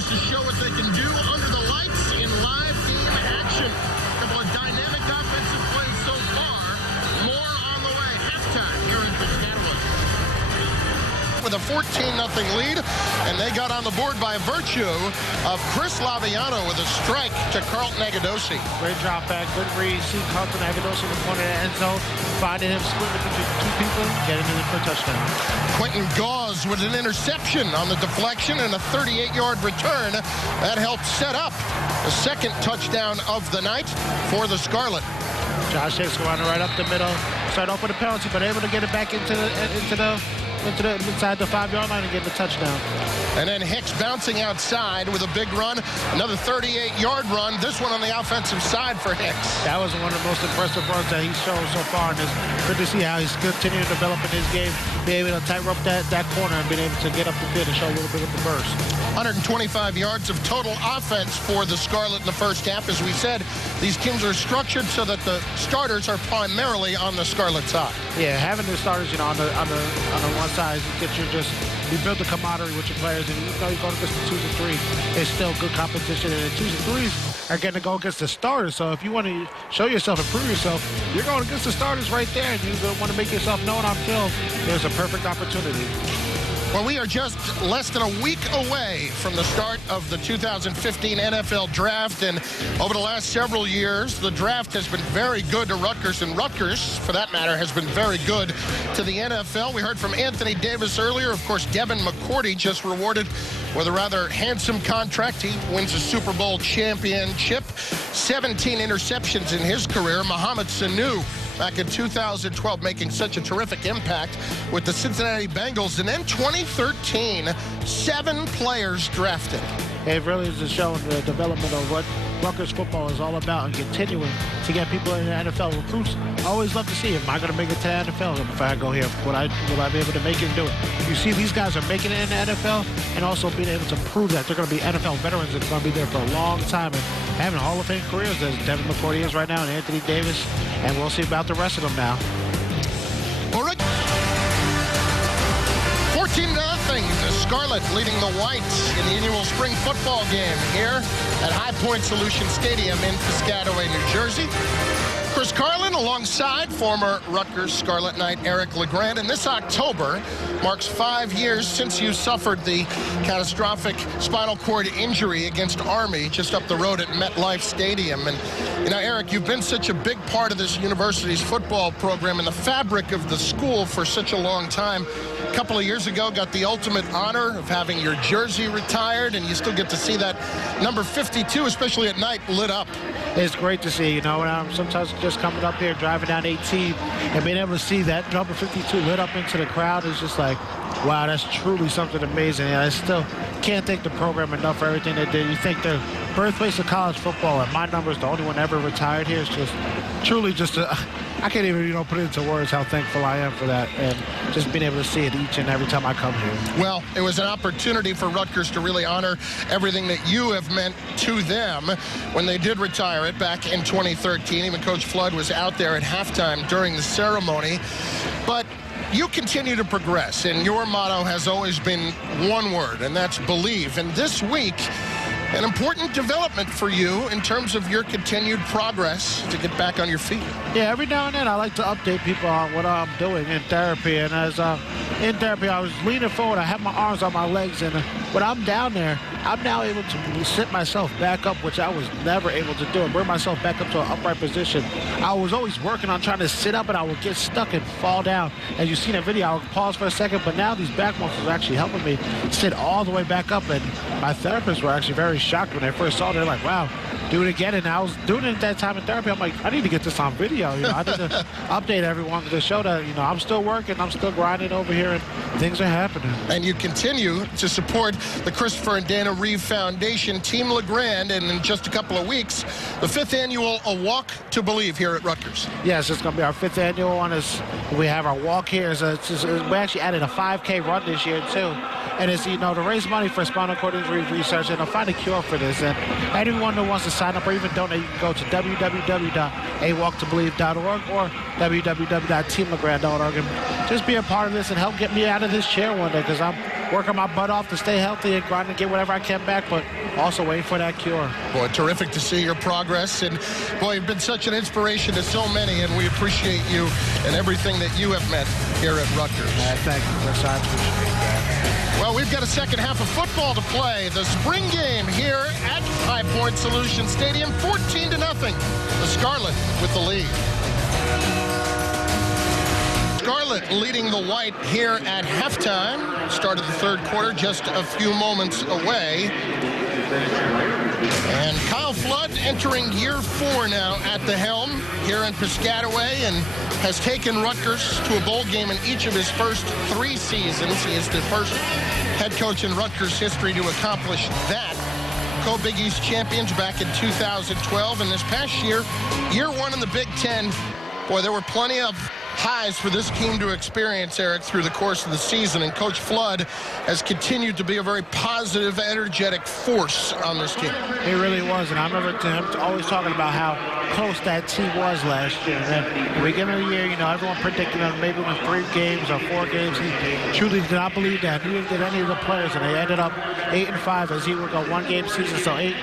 to show what they can do under the lights in live game action. A couple of dynamic offensive plays so far. More on the way. Halftime here in Piscataway. With a 14-0 lead, and they got on the board by virtue of Chris Laviano with a strike to Carlton Agudosi. Great drop back, good read. See Carlton Agudosi in the corner of the end zone, finding him splitting between two people, getting him in for a touchdown. Quentin Gauze with an interception on the deflection and a 38-yard return. That helped set up the second touchdown of the night for the Scarlet. Josh Hicks going right up the middle, started off with a penalty, but able to get it back inside the 5-yard line and get the touchdown. And then Hicks bouncing outside with a big run, another 38-yard run. This one on the offensive side for Hicks. That was one of the most impressive runs that he's shown so far, and it's good to see how he's continuing to develop in his game, being able to tightrope that corner and being able to get up the field and show a little bit of the burst. 125 yards of total offense for the Scarlet in the first half. As we said, these teams are structured so that the starters are primarily on the Scarlet side. Yeah, having the starters, on the one side, you build the camaraderie with your players, and you go against the 2s and 3s. It's still good competition, and the 2s and 3s are going to go against the starters. So if you want to show yourself and prove yourself, you're going against the starters right there, and you want to make yourself known on film. There's a perfect opportunity. Well, we are just less than a week away from the start of the 2015 NFL Draft, and over the last several years, the draft has been very good to Rutgers, and Rutgers, for that matter, has been very good to the NFL. We heard from Anthony Davis earlier. Of course, Devin McCourty just rewarded with a rather handsome contract. He wins a Super Bowl championship, 17 interceptions in his career. Mohamed Sanu, back in 2012, making such a terrific impact with the Cincinnati Bengals. And then 2013, 7 players drafted. It really is showing the development of what Rutgers football is all about and continuing to get people in the NFL. Recruits always love to see, am I going to make it to the NFL? If I go here, will I be able to make it and do it? You see these guys are making it in the NFL and also being able to prove that they're going to be NFL veterans and going to be there for a long time and having Hall of Fame careers as Devin McCourty is right now and Anthony Davis, and we'll see about the rest of them now. All right. 14-0, the Scarlet leading the Whites in the annual spring football game here at High Point Solution Stadium in Piscataway, New Jersey. Chris Carlin alongside former Rutgers Scarlet Knight Eric LeGrand, and this October marks 5 years since you suffered the catastrophic spinal cord injury against Army just up the road at MetLife Stadium. And Eric, you've been such a big part of this university's football program and the fabric of the school for such a long time. A couple of years ago, got the ultimate honor of having your jersey retired, and you still get to see that number 52, especially at night, lit up. It's great to see, when I'm sometimes just coming up here, driving down 18, and being able to see that number 52 lit up into the crowd is just like, wow, that's truly something amazing. And I still can't thank the program enough for everything they did. You think the birthplace of college football, and my number is the only one ever retired here. It's just truly I can't even, put it into words how thankful I am for that, and just being able to see it each and every time I come here. Well, it was an opportunity for Rutgers to really honor everything that you have meant to them when they did retire it back in 2013. Even Coach Flood was out there at halftime during the ceremony. But you continue to progress, and your motto has always been one word, and that's believe. And this week, an important development for you in terms of your continued progress to get back on your feet. Yeah, every now and then I like to update people on what I'm doing in therapy. And as in therapy, I was leaning forward. I had my arms on my legs, and when I'm down there, I'm now able to sit myself back up, which I was never able to do, and bring myself back up to an upright position. I was always working on trying to sit up, and I would get stuck and fall down. As you see in the video, I would pause for a second, but now these back muscles are actually helping me sit all the way back up. And my therapists were actually very shocked when they first saw it. They're like, wow, do it again. And I was doing it at that time in therapy. I'm like, I need to get this on video. I need to update everyone to show that, I'm still working, I'm still grinding over here, and things are happening. And you continue to support the Christopher and Dana Reeve Foundation, Team LeGrand, and in just a couple of weeks, the 5th annual A Walk to Believe here at Rutgers. Yes, it's going to be our 5th annual one. We have our walk here. We actually added a 5K run this year, too. and it's, to raise money for spinal cord injury research and to find a cure for this. And anyone who wants to sign up or even donate, you can go to www.awalktobelieve.org or www.teamlegrand.org and just be a part of this and help get me out of this chair one day, because I'm working my butt off to stay healthy and grind and get whatever I can back, but also waiting for that cure. Boy, terrific to see your progress. And, boy, you've been such an inspiration to so many, and we appreciate you and everything that you have meant here at Rutgers. Thank you, Chris. I appreciate that. Well, we've got a second half of football to play. The spring game here at High Point Solution Stadium, 14-0. The Scarlet with the lead. Scarlet leading the white here at halftime. Started the third quarter just a few moments away. And Kyle Flood entering year 4 now at the helm here in Piscataway, and has taken Rutgers to a bowl game in each of his first 3 seasons. He is the first head coach in Rutgers history to accomplish that. Co-Big East champions back in 2012, and this past year, year 1 in the Big Ten. Boy, there were plenty of highs for this team to experience, Eric, through the course of the season, and Coach Flood has continued to be a very positive, energetic force on this team. He really was, and I remember him always talking about how close that team was last year. And then at the beginning of the year, everyone predicted them maybe win 3 games or 4 games. He truly did not believe that. He didn't get any of the players, and they ended up 8-5 as he would go 1-game season, so 8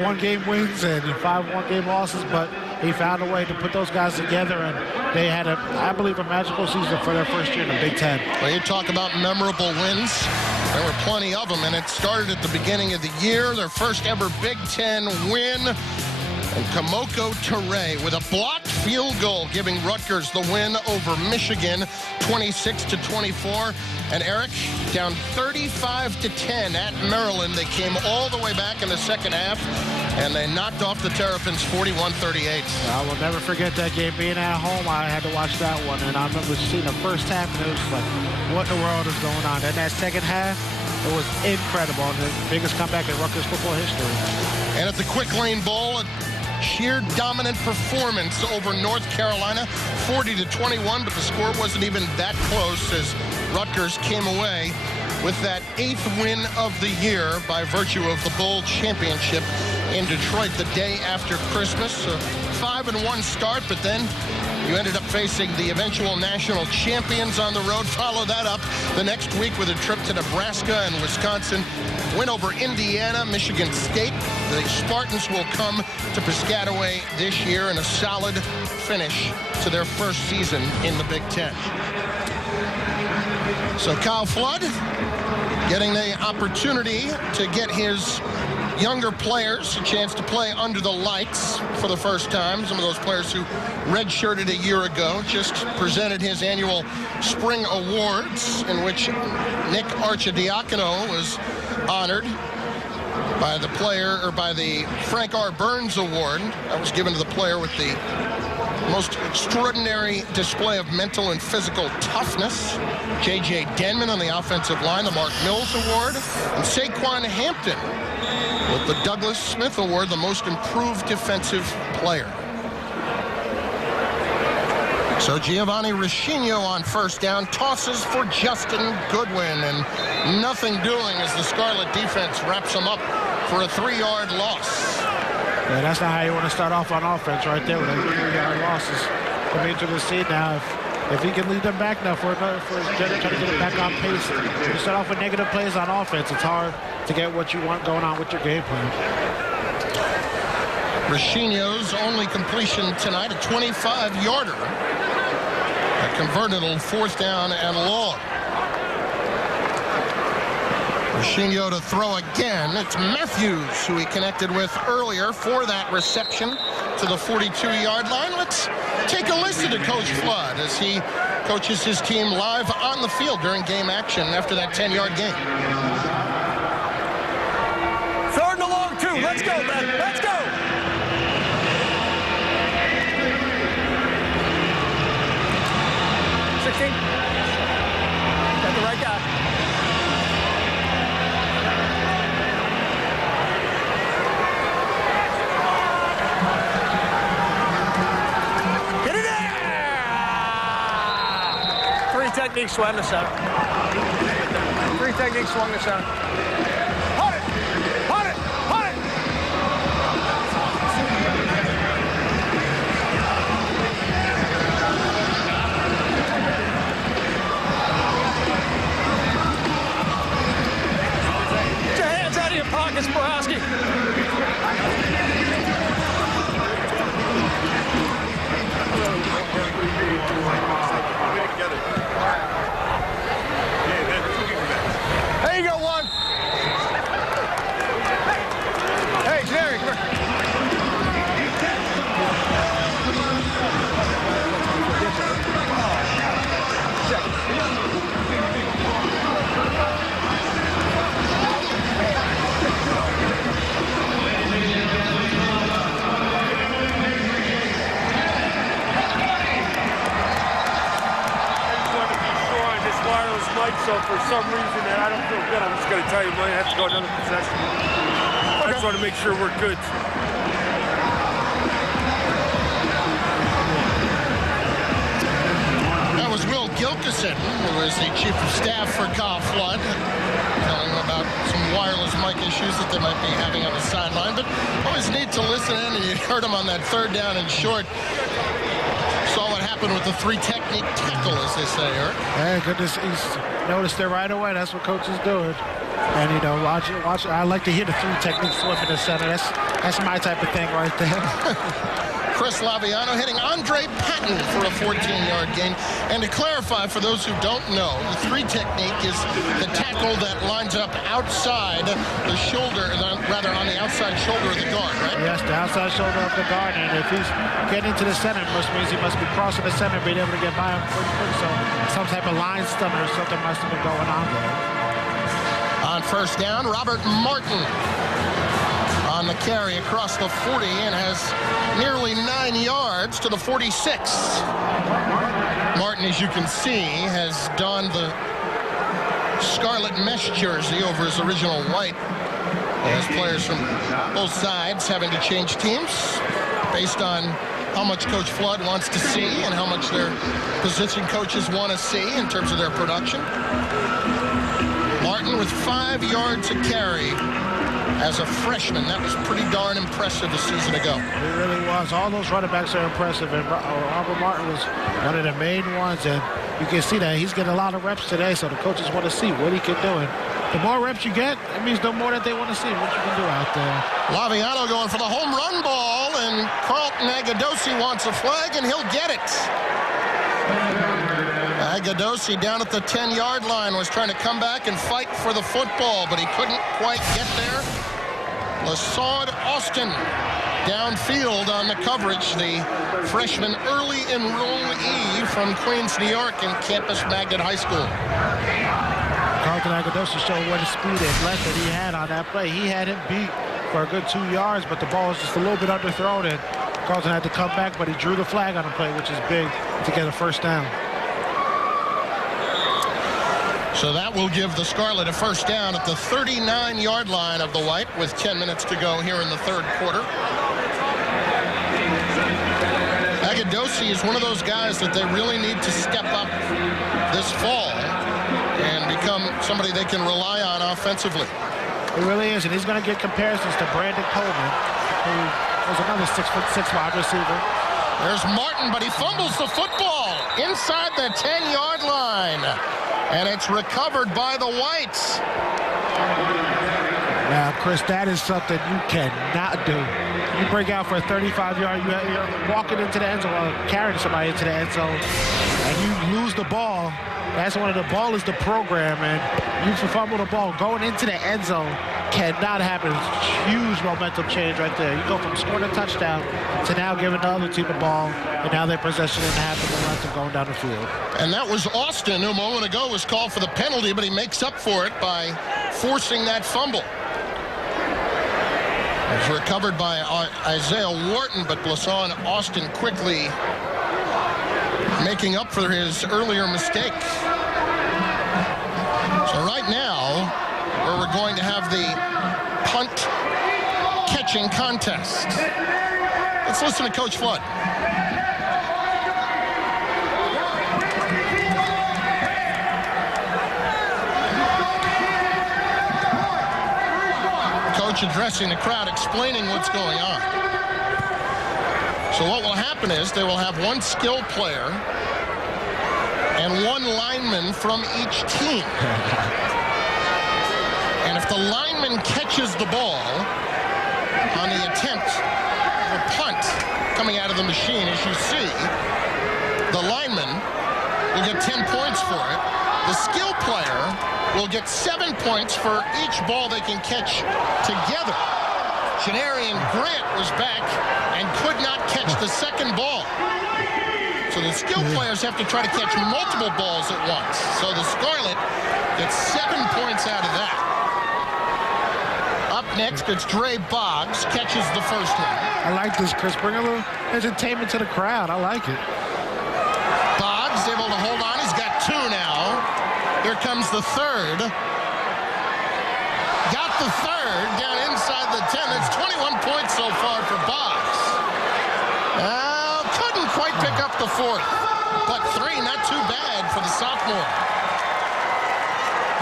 one-game wins and 5 one-game losses, but he found a way to put those guys together, and they had, I believe, a magical season for their first year in the Big Ten. Well, you talk about memorable wins. There were plenty of them, and it started at the beginning of the year. Their first ever Big Ten win. And Kamoko Ture with a blocked field goal, giving Rutgers the win over Michigan, 26-24. And Eric, down 35-10 at Maryland. They came all the way back in the second half, and they knocked off the Terrapins 41-38. I will never forget that game. Being at home, I had to watch that one, and I remember seeing the first half, and it was like, what in the world is going on? And that second half, it was incredible, the biggest comeback in Rutgers football history. And at the Quick Lane Bowl, a sheer dominant performance over North Carolina, 40-21, but the score wasn't even that close as Rutgers came away with that 8th win of the year by virtue of the bowl championship in Detroit the day after Christmas. A 5-1 start, but then you ended up facing the eventual national champions on the road. Follow that up the next week with a trip to Nebraska and Wisconsin. Win over Indiana, Michigan State. The Spartans will come to Piscataway this year in a solid finish to their first season in the Big Ten. So Kyle Flood getting the opportunity to get his younger players a chance to play under the lights for the first time. Some of those players who redshirted a year ago just presented his annual spring awards, in which Nick Arcidiacono was honored by the Frank R. Burns Award. That was given to the player with the most extraordinary display of mental and physical toughness. J.J. Denman on the offensive line, the Mark Mills Award, and Saquon Hampton with the Douglas Smith Award, the most improved defensive player. So Giovanni Rescigno on first down, tosses for Justin Goodwin, and nothing doing as the Scarlet defense wraps him up for a 3-yard loss. Yeah, that's not how you want to start off on offense right there with 3-yard losses coming into the scene now. If he can lead them back now for trying to get it back on pace. If you start off with negative plays on offense, it's hard to get what you want going on with your game plan. Rescigno's only completion tonight, a 25-yarder. A converted on 4th down and long. Rescigno to throw again. It's Matthews, who he connected with earlier for that reception to the 42-yard line. Let's take a listen to Coach Flood as he coaches his team live on the field during game action after that 10-yard gain. 3rd and long 2. Let's go, man. Let's go. Got the right guy. Get it there! 3 techniques to end the 7. 3 three techniques swung the center. Hunt it! Hunt it! Hunt it! Get your hands out of your pockets, Borowski. There you go, one. Hey, Jerry. So for some reason that I don't feel good, I'm just going to tell you, might have to go another possession. I just want to make sure we're good. That was Will Gilkison, who is the chief of staff for Kyle Flood, telling him about some wireless mic issues that they might be having on the sideline. But always neat to listen in, and you heard him on that third down and short. Saw what happened with the three-technique tackle, as they say, Eric. Hey, goodness, he's noticed it right away. That's what coach is doing. And, you know, watch. I like to hear the three-technique flip in the center. That's my type of thing right there. Chris Laviano hitting Andre Patton for a 14-yard gain. And to clarify, for those who don't know, the three technique is the tackle that lines up outside the shoulder, rather on the outside shoulder of the guard, right? Yes, the outside shoulder of the guard. And if he's getting into the center, which means he must be crossing the center and being able to get by him pretty quick. So some type of line stunner or something must have been going on there. On first down, Robert Martin on the carry across the 40 and has nearly 9 yards to the 46. Martin, as you can see, has donned the scarlet mesh jersey over his original white, as players from both sides having to change teams based on how much Coach Flood wants to see and how much their position coaches want to see in terms of their production. Martin with 5 yards a carry as a freshman. That was pretty darn impressive a season ago. It really was. All those running backs are impressive, and Robert Martin was one of the main ones, and you can see that he's getting a lot of reps today, so the coaches want to see what he can do. And the more reps you get, it means the more that they want to see what you can do out there. Laviano going for the home run ball, and Carlton Agadosi wants a flag, and he'll get it. Agadosi down at the 10-yard line was trying to come back and fight for the football, but he couldn't quite get there. Lasaud Austin downfield on the coverage, the freshman early enrollee from Queens, New York, in Campus Magnet High School. Carlton Agadosi showed what speed and length that he had on that play. He had him beat for a good 2 yards, but the ball was just a little bit underthrown, and Carlton had to come back, but he drew the flag on the play, which is big to get a first down. So that will give the Scarlet a first down at the 39-yard line of the White with 10 minutes to go here in the third quarter. Agadosi is one of those guys that they really need to step up this fall and become somebody they can rely on offensively. He really is, and he's going to get comparisons to Brandon Coleman, who was another 6'6" wide receiver. There's Martin, but he fumbles the football inside the 10-yard line. And it's recovered by the Whites. Now, Chris, that is something you cannot do. You break out for a 35-yard, you're walking into the end zone, or carrying somebody into the end zone, and you lose the ball. That's one of the ball is the program, and you fumble the ball going into the end zone cannot happen. Huge momentum change right there. You go from scoring a touchdown to now giving the other team the ball, and now they're possession and have the momentum going down the field. And that was Austin, who a moment ago was called for the penalty, but he makes up for it by forcing that fumble. It was recovered by Isaiah Wharton, but Lasaud Austin quickly making up for his earlier mistake. So right now, where we're going to have the punt catching contest. Let's listen to Coach Flood. coach addressing the crowd, explaining what's going on. So what will happen is they will have one skill player and one lineman from each team. And if the lineman catches the ball on the attempt of a punt coming out of the machine, as you see, the lineman will get 10 points for it. The skill player will get 7 points for each ball they can catch together. Janarian Grant was back and could not catch the second ball. So the skill players have to try to catch multiple balls at once. So the Scarlet gets 7 points out of that. Up next, it's Dre Boggs, catches the first one. I like this, Chris. Bring a little entertainment to the crowd. I like it. Boggs able to hold on. He's got 2 now. Here comes the third. Got the third down inside the 10. That's 21 points so far for Boggs. Couldn't quite pick up the fourth. But 3, not too bad for the sophomore.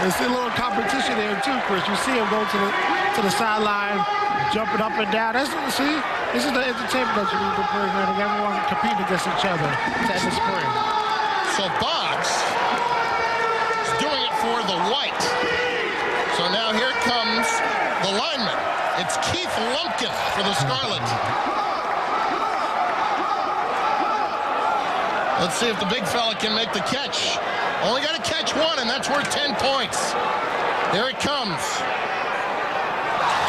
There's a little competition there too, Chris. You see him go to the sideline, jumping up and down. This is the entertainment that you need to bring in, and everyone competing against each other to end the spring. So Boggs is doing it for the white. So now here comes the lineman. It's Keith Lumpkin for the Scarlet. Let's see if the big fella can make the catch. Only got to catch one, and that's worth 10 points. Here it comes.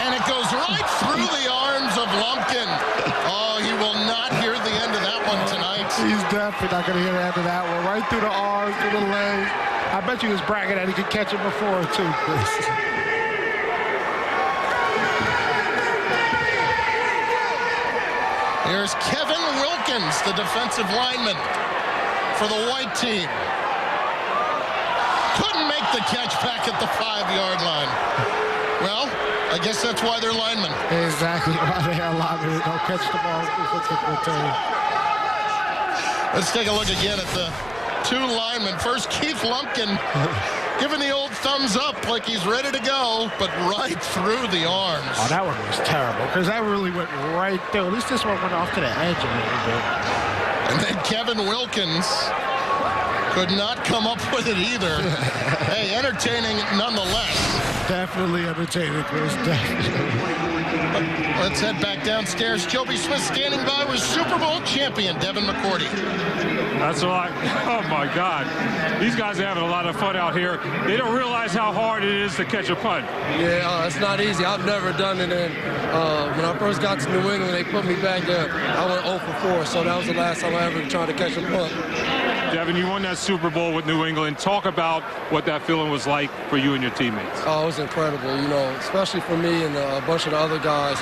And it goes right through the arms of Lumpkin. Oh, he will not hear the end of that one tonight. He's definitely not going to hear the end of that one. Right through the arms, through the legs. I bet you was bragging that he could catch it before, too, Chris. Here's Kevin Wilkins, the defensive lineman for the white team. Couldn't make the catch back at the 5-yard line. Well, I guess that's why they're linemen. Exactly why they're linemen. Don't catch the ball for football team. Let's take a look again at the 2 linemen. First, Keith Lumpkin giving the old thumbs up like he's ready to go, but right through the arms. Oh, that one was terrible because that really went right through. At least this one went off to the edge a little bit. And then Kevin Wilkins could not come up with it either. Hey, entertaining nonetheless. Definitely entertaining, Chris. Definitely. Let's head back downstairs. Joby Smith standing by with Super Bowl champion Devin McCourty. That's right. Oh, my God. These guys are having a lot of fun out here. They don't realize how hard it is to catch a punt. Yeah, it's not easy. I've never done it. And when I first got to New England, they put me back there. I went 0 for 4, so that was the last time I ever tried to catch a punt. Devin, you won that Super Bowl with New England. Talk about what that feeling was like for you and your teammates. Oh, it was incredible, especially for me and a bunch of the other guys,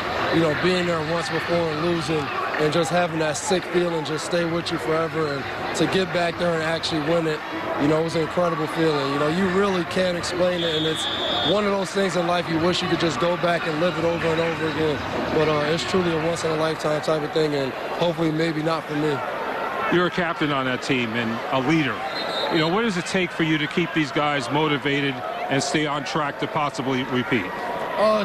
being there once before and losing and just having that sick feeling just stay with you forever, and to get back there and actually win it, it was an incredible feeling. You really can't explain it, and it's one of those things in life you wish you could just go back and live it over and over again. But it's truly a once-in-a-lifetime type of thing, and hopefully maybe not for me. You're a captain on that team and a leader. What does it take for you to keep these guys motivated and stay on track to possibly repeat?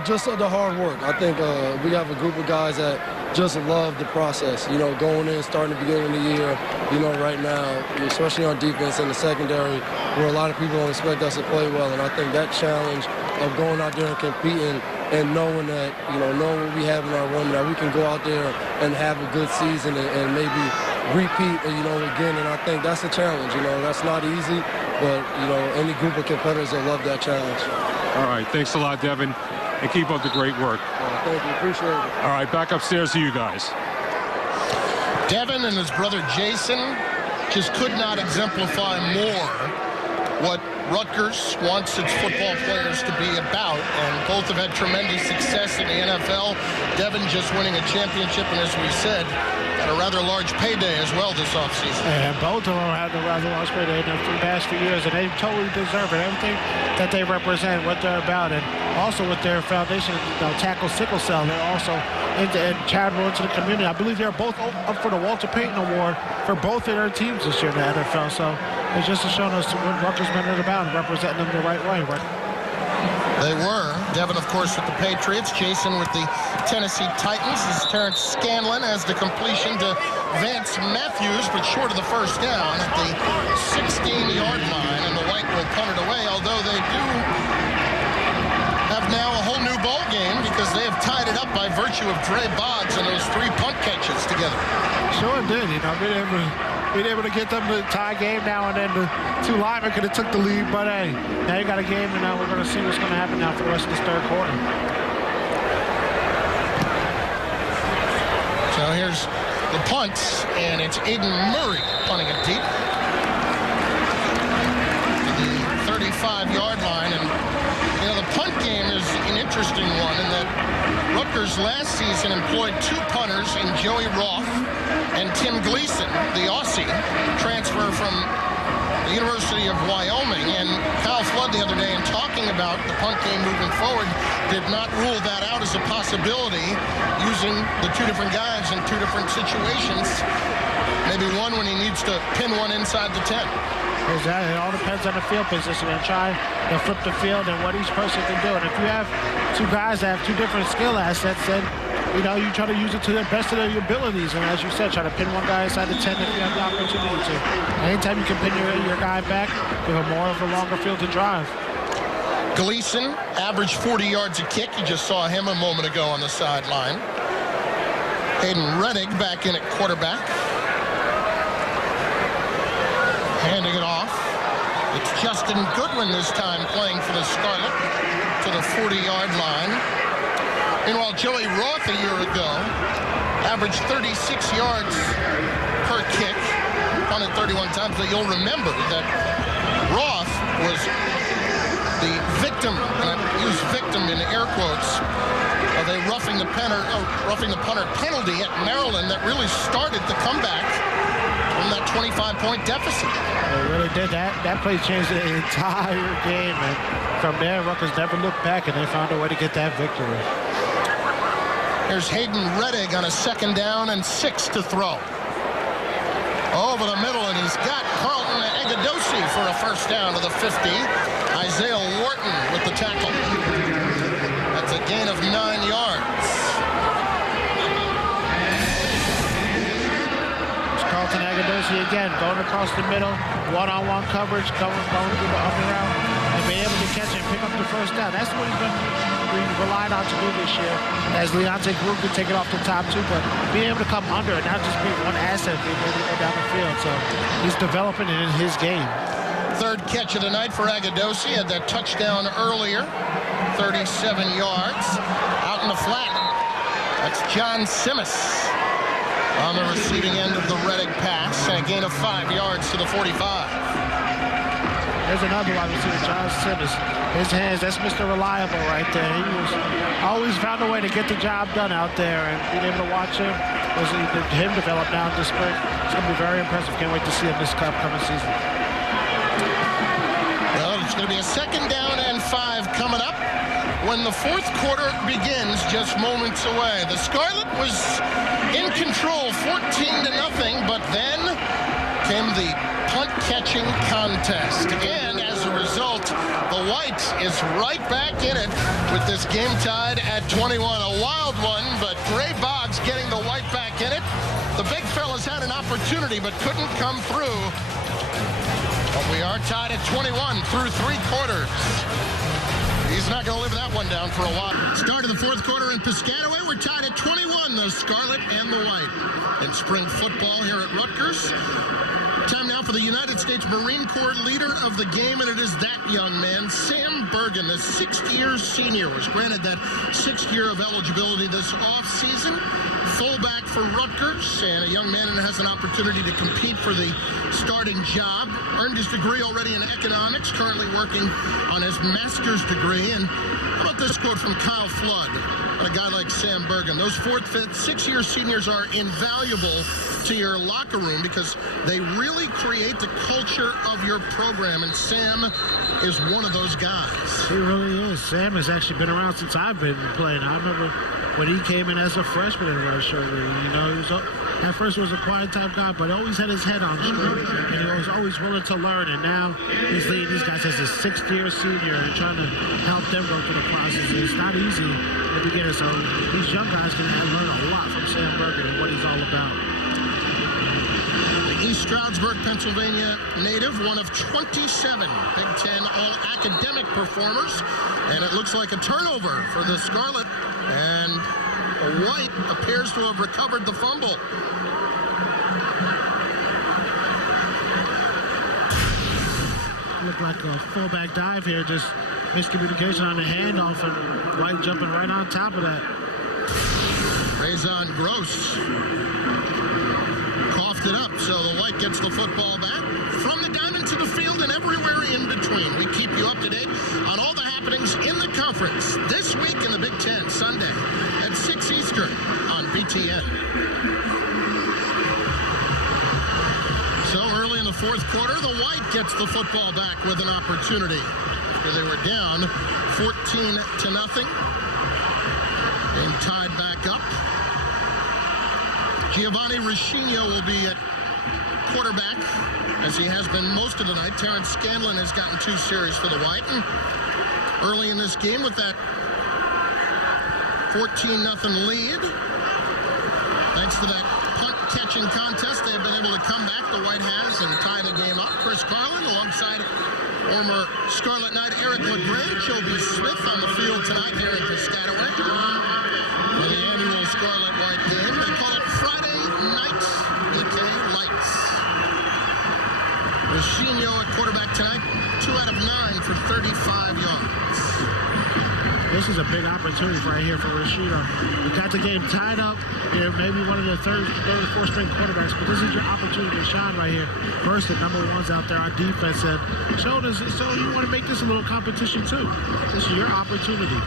Just the hard work. I think we have a group of guys that just love the process. Going in, starting the beginning of the year, right now, especially on defense in the secondary, where a lot of people don't expect us to play well. And I think that challenge of going out there and competing and knowing that, knowing what we have in our room, that we can go out there and have a good season and maybe repeat, again. And I think that's a challenge. That's not easy, but, any group of competitors will love that challenge. All right. Thanks a lot, Devin. And keep up the great work. Thank you. Appreciate it. All right. Back upstairs to you guys. Devin and his brother Jason just could not exemplify more what Rutgers wants its football players to be about, and both have had tremendous success in the NFL. Devin just winning a championship, and as we said, got a rather large payday as well this offseason. And both of them had a rather large payday in the past few years, and they totally deserve it. Everything that they represent, what they're about, and also with their foundation, tackle sickle cell, they're also into charitable into the community. I believe they're both up for the Walter Payton Award for both of their teams this year in the NFL. So it's just showing us what Rutgers men are about and representing them the right way. Right? They were. Devin, of course, with the Patriots. Jason with the Tennessee Titans. As Terrence Scanlon has the completion to Vance Matthews, but short of the first down at the 16-yard line, and the White will punt it away, although they do have now a whole new ball game because they have tied it up by virtue of Dre Boggs and those 3 punt catches together. Sure did. Being able to get them to tie game now, and then the 2 linemen could have took the lead, but hey, now you got a game, and now we're going to see what's going to happen now for the rest of this third quarter. So here's the punt, and it's Aiden Murray punting it deep to the 35-yard line. And you know, the punt game is an interesting one in that Rutgers last season employed 2 punters in Joey Roth and Tim Gleason, the Aussie, transfer from the University of Wyoming. And Kyle Flood the other day, in talking about the punt game moving forward, did not rule that out as a possibility, using the 2 different guys in 2 different situations. Maybe one when he needs to pin one inside the 10. Exactly. It all depends on the field position and try to flip the field and what each person can do. And if you have 2 guys that have 2 different skill assets, then you know, you try to use it to the best of your abilities. And as you said, try to pin one guy inside the 10 if you have the opportunity to. Anytime you can pin your guy back, you have more of a longer field to drive. Gleason averaged 40 yards a kick. You just saw him a moment ago on the sideline. Hayden Reddick back in at quarterback. Handing it off. It's Justin Goodwin this time playing for the Scarlet to the 40-yard line. Meanwhile, Joey Roth a year ago averaged 36 yards per kick, punted 31 times, but you'll remember that Roth was the victim, and I use victim in air quotes, of a roughing the punter penalty at Maryland that really started the comeback from that 25-point deficit. It really did. That play changed the entire game, and from there, Rutgers never looked back, and they found a way to get that victory. Here's Hayden Reddick on a 2nd down and 6 to throw. Over the middle, and he's got Carlton Agudosi for a 1st down to the 50. Isaiah Wharton with the tackle. That's a gain of 9 yards. It's Carlton Agudosi again, going across the middle, one-on-one coverage, going through the upper route, and being able to catch and pick up the 1st down. That's what he's been relied on to do this year, as Leonte Group could take it off the top too, but being able to come under and not just be one asset, being able to go down the field. So he's developing it in his game. 3rd catch of the night for Agudosi. Had that touchdown earlier, 37 yards. Out in the flat, that's John Simas on the receiving end of the Reddick pass, and a gain of 5 yards to the 45. There's another wide receiver, John Simmons. His hands, that's Mr. Reliable right there. He was always found a way to get the job done out there, and being able to watch him develop now in the spring, it's going to be very impressive. Can't wait to see him this upcoming season. Well, it's going to be a 2nd down and 5 coming up when the 4th quarter begins, just moments away. The Scarlet was in control, 14-0, but then came the punt-catching contest. And as a result, the White is right back in it with this game tied at 21. A wild one, but Dre Boggs getting the White back in it. The big fella's had an opportunity, but couldn't come through. But we are tied at 21 through 3 quarters. He's not going to live that one down for a while. Start of the 4th quarter in Piscataway. We're tied at 21, the Scarlet and the White. In spring football here at Rutgers. Time now for the United States Marine Corps leader of the game, and it is that young man, Sam Bergen, the 6th-year senior, was granted that 6th year of eligibility this offseason. Fullback for Rutgers, and a young man who has an opportunity to compete for the starting job. Earned his degree already in economics, currently working on his master's degree. And how about this quote from Kyle Flood, a guy like Sam Bergen? Those 4th, 5th, 6th-year seniors are invaluable to your locker room because they really create the culture of your program. And Sam is one of those guys. He really is. Sam has actually been around since I've been playing. I remember when he came in as a freshman in Rutgers. You know, he was at first was a quiet type guy, but always had his head on straight, and he was always willing to learn. And now he's leading these guys as a sixth-year senior and trying to help them go through the process. It's not easy at the beginning, so these young guys can learn a lot from Sam Berger and what he's all about. The East Stroudsburg, Pennsylvania native, one of 27 Big Ten all-academic performers, and it looks like a turnover for the Scarlet, and White appears to have recovered the fumble. Looked like a fullback dive here, just miscommunication on the handoff, and White jumping right on top of that. Raison Gross coughed it up, so the White gets the football back from the diamond to the field and everywhere in between. We keep you up to date on all the happenings in the conference this week in the Big Ten, Sunday at 6 Eastern on BTN. So early in the fourth quarter, the White gets the football back with an opportunity after they were down 14-0. Being tied back up. Giovanni Ruscino will be at quarterback, as he has been most of the night. Terrence Scanlon has gotten 2 series for the White. And early in this game with that 14-0 lead, thanks to that punt-catching contest, they've been able to come back, the White has, and tie the game up. Chris Carlin alongside former Scarlet Knight Eric LeGrand, Joby Smith on the field tonight here in Piscataway for the annual Scarlet White game. They call it Friday Night BK Lights. Ruscino at quarterback tonight, 2 out of 9 for 35 yards. This is a big opportunity right here for Ruscino. You got the game tied up. You're maybe one of the third or fourth string quarterbacks, but this is your opportunity to shine right here. First, the number ones out there on defense, and show this. So you want to make this a little competition too. This is your opportunity.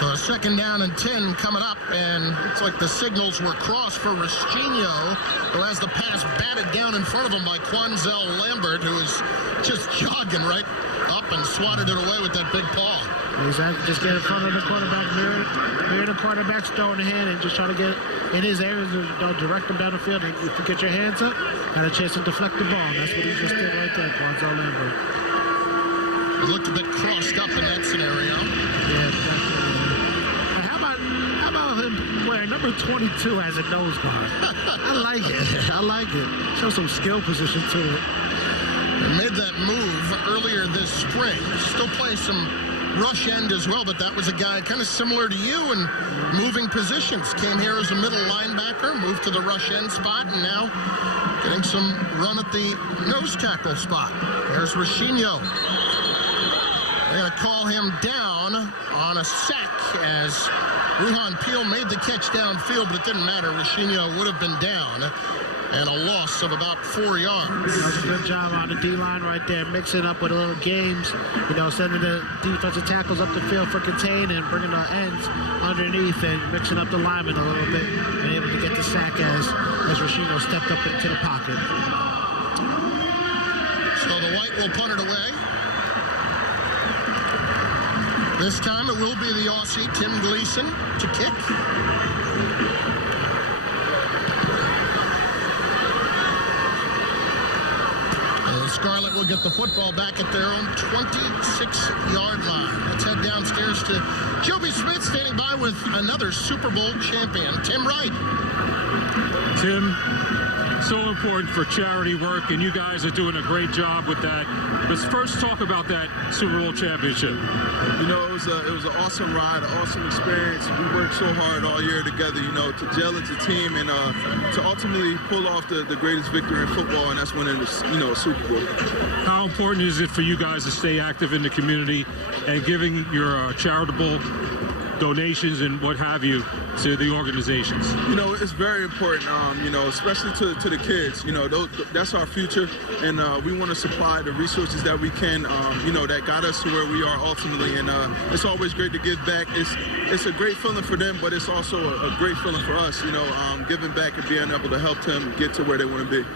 So a 2nd down and 10 coming up, and it's like the signals were crossed for Ruscino, who has the pass batted down in front of him by Quanzel Lambert, who is just jogging right up and swatted it away with that big paw. Exactly. Just get in front of the quarterback, mirror the quarterback's throwing the hand, and just try to get in his areas to direct him down the field. And if you get your hands up, got a chance to deflect the ball. That's what he just did right there, Quanzel Lambert. He looked a bit crossed up in that scenario. Yeah, definitely. How about him wearing number 22 as a nose guard? I like it. I like it. Show some skill position to it. They made that move earlier this spring. Still play some rush end as well, but that was a guy kind of similar to you in moving positions. Came here as a middle linebacker, moved to the rush end spot, and now getting some run at the nose tackle spot. There's Ruscino. They're going to call him down on a sack as Ruhan Peel made the catch downfield, but it didn't matter. Ruscino would have been down, and a loss of about 4 yards. That was a good job on the D-line right there, mixing up with a little games, sending the defensive tackles up the field for contain and bringing the ends underneath and mixing up the linemen a little bit and able to get the sack as Ruscino stepped up into the pocket. So the White will punt it away. This time it will be the Aussie, Tim Gleason, to kick. Scarlet will get the football back at their own 26-yard line. Let's head downstairs to Joby Smith, standing by with another Super Bowl champion, Tim Wright. Tim, so important for charity work, and you guys are doing a great job with that. Let's first talk about that Super Bowl championship. You know, it was an awesome ride, an awesome experience. We worked so hard all year together, to gel as a team and to ultimately pull off the greatest victory in football, and that's winning a Super Bowl. How important is it for you guys to stay active in the community and giving your charitable donations and what have you to the organizations? You know, it's very important, you know, especially to the kids. You know, that's our future, and we want to supply the resources that we can, you know, that got us to where we are ultimately. And it's always great to give back. It's a great feeling for them, but it's also a great feeling for us, you know, giving back and being able to help them get to where they want to be.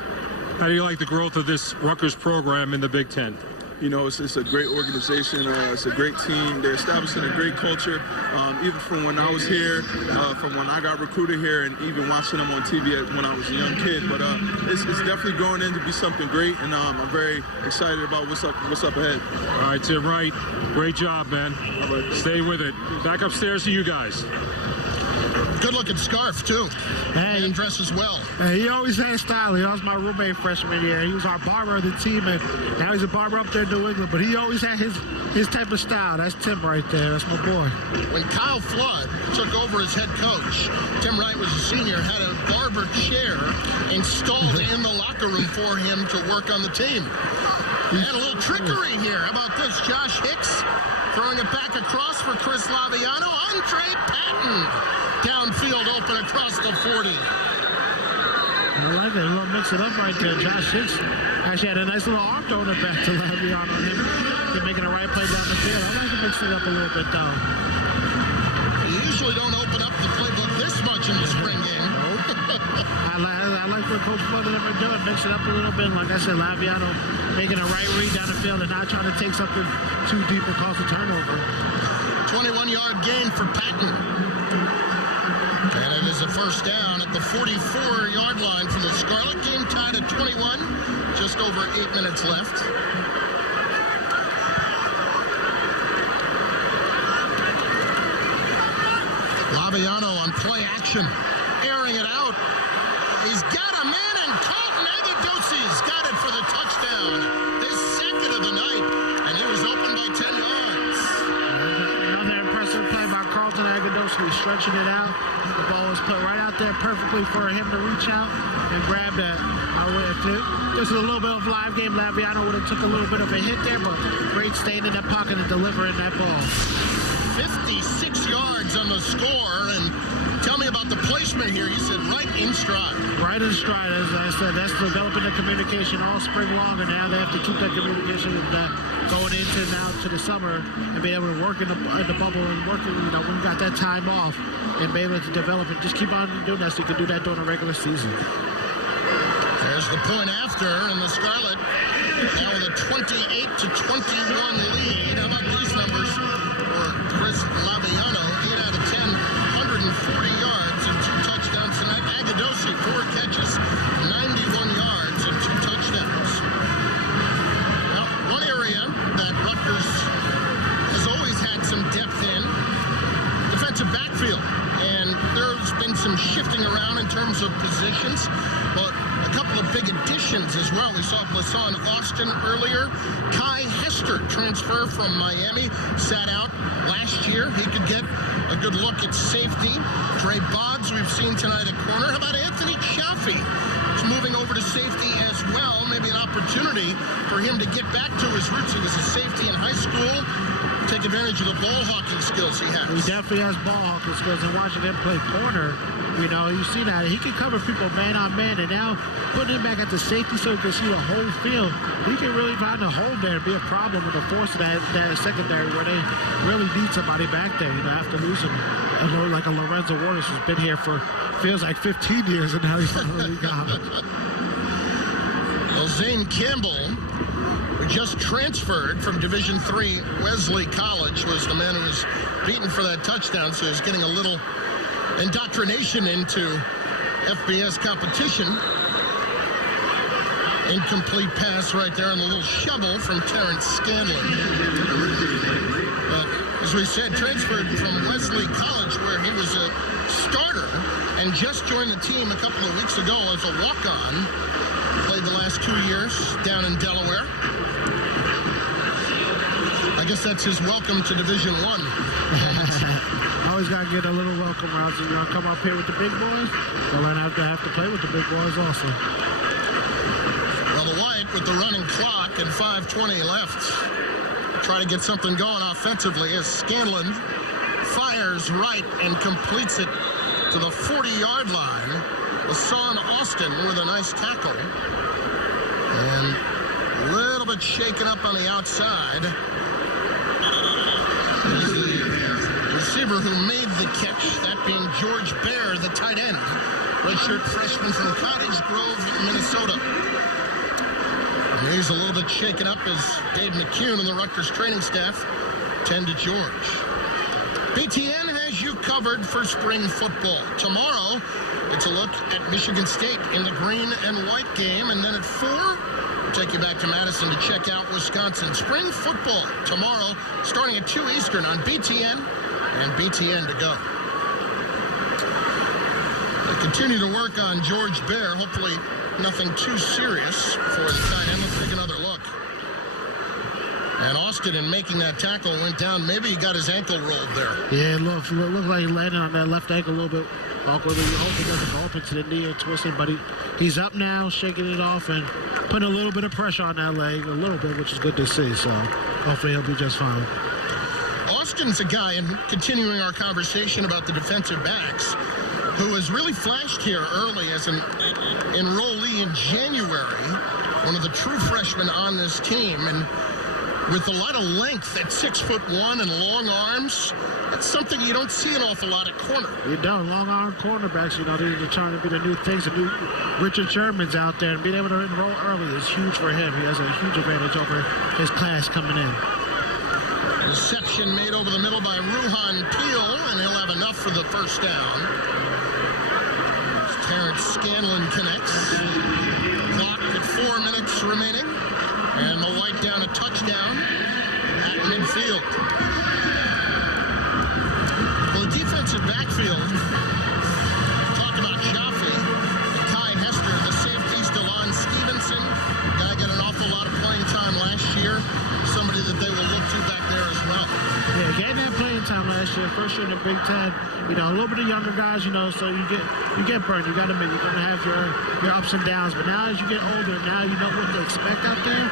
How do you like the growth of this Rutgers program in the Big Ten? You know, it's a great organization. It's a great team. They're establishing a great culture. Even from when I was here, from when I got recruited here, and even watching them on TV when I was a young kid. But it's definitely growing into be something great, and I'm very excited about what's up ahead. All right, Tim Wright, great job, man. All right. Stay with it. Back upstairs to you guys. Good-looking scarf, too. Hey, And dresses well. Hey, he always had style. He was my roommate freshman year. He was our barber of the team, and now he's a barber up there in New England. But he always had his type of style. That's Tim right there. That's my boy. When Kyle Flood took over as head coach, Tim Wright was a senior, had a barber chair installed in the locker room for him to work on the team. He had a little trickery here. How about this? Josh Hicks throwing it back across for Chris Laviano. Andre Patton downfield open across the 40. I like it. A little mix it up right there. Josh Hicks actually had a nice little arm throwing it back to Laviano on him. They're making a right play down the field. I like to mix it up a little bit, though. You usually don't open up the playbook this much in the spring game. I like what Coach Flood and them are doing. Mix it up a little bit. Like I said, Laviano making a right read down the field and not trying to take something too deep and cause a turnover. 21-yard gain for Patton. And it is a first down at the 44-yard line from the Scarlet. Game tied at 21. Just over 8 minutes left. Laviano on play action. Airing it out. He's got a man, and Colton Agadosi's got it for the touchdown. His second of the night. And he was open by 10 yards. Another impressive play by Carlton Agadosi, stretching it out. The ball was put right out there perfectly for him to reach out and grab that. This is a little bit of live game. Laviano would have took a little bit of a hit there, but great staying in that pocket and delivering that ball. 56 yards on the score, and tell me about the placement here. You said right in stride. Right in stride, as I said. That's developing the communication all spring long, and now they have to keep that communication going into now to the summer and be able to work in the bubble and work, you know, when you got that time off and be able to develop it. Just keep on doing that so you can do that during the regular season. There's the point after, and the Scarlet now with a 28-21 lead. How about these numbers for Chris Laviano? 8 out of 10, 140 yards and 2 touchdowns tonight. Agadosi, 4 catches, 91 yards and 2 touchdowns. Well, one area that Rutgers has always had some depth in, defensive backfield. And there's been some shifting around in terms of positions, but a couple of big additions as well. We saw Blasson Austin earlier. Kai Hester, transfer from Miami, sat out last year. He could get a good look at safety. Dre Boggs, we've seen tonight at corner. How about Anthony Chaffee? He's moving over to safety as well. Maybe an opportunity for him to get back to his roots. He was a safety in high school. Take advantage of the ball hawking skills he has. He definitely has ball hawking skills, and watching him play corner, you know, you see that he can cover people man on man, and now putting him back at the safety so he can see the whole field, he can really find a hole there and be a problem with the force of that secondary where they really need somebody back there, you know, after losing. I know, like a Lorenzo Waters who's been here for feels like 15 years, and now he's finally got it. Well, Zane Campbell, who just transferred from Division III Wesley College, was the man who was beaten for that touchdown, so he's getting a little indoctrination into FBS competition. Incomplete pass right there on the little shovel from Terrence Scanlon. But as we said, transferred from Wesley College, where he was a starter and just joined the team a couple of weeks ago as a walk-on. Played the last 2 years down in Delaware. I guess that's his welcome to Division I. Always got to get a little welcome round. So you want to come up here with the big boys? Well, then have to play with the big boys also. Well, the White with the running clock and 5:20 left. Try to get something going offensively as Scanlon fires right and completes it to the 40-yard line. Hassan Austin with a nice tackle. And a little bit shaken up on the outside. Is the receiver who made the catch, that being George Baer, the tight end. Redshirt freshman from Cottage Grove, Minnesota. And he's a little bit shaken up as Dave McCune and the Rutgers training staff tend to George. BTN has you covered for spring football. Tomorrow, it's a look at Michigan State in the green and white game. And then at 4, we'll take you back to Madison to check out Wisconsin. Spring football tomorrow, starting at 2 Eastern on BTN and BTN to go. They continue to work on George Baer. Hopefully nothing too serious for the tight end. Let's take another look. And Austin, in making that tackle, went down. Maybe he got his ankle rolled there. Yeah, it looked like he landed on that left ankle a little bit awkwardly. You hope he doesn't go up into the knee or twist it, but he's up now, shaking it off and putting a little bit of pressure on that leg, a little bit, which is good to see. So hopefully he'll be just fine. Austin's a guy, and continuing our conversation about the defensive backs, who has really flashed here early as an enrollee in January, one of the true freshmen on this team, and with a lot of length at 6'1" and long arms. That's something you don't see an awful lot at corner. You don't. Long arm cornerbacks, they're trying to be the new things. The new Richard Sherman's out there, and being able to enroll early is huge for him. He has a huge advantage over his class coming in. Reception made over the middle by Ruhan Peel, and he'll have enough for the first down. Terrence Scanlon connects. Clock at 4 minutes remaining. And the white down a touchdown at midfield. Well, the defensive backfield, talk about Jaffe, Kai Hester, the safeties, DeLon Stevenson. Guy got an awful lot of playing time last year. Somebody that they will look to back there as well. Yeah, getting that playing time last year, first year in the Big Ten. A little bit of younger guys, so you get burned. You got to admit, you're going to have your ups and downs. But now as you get older, now you know what to expect out there.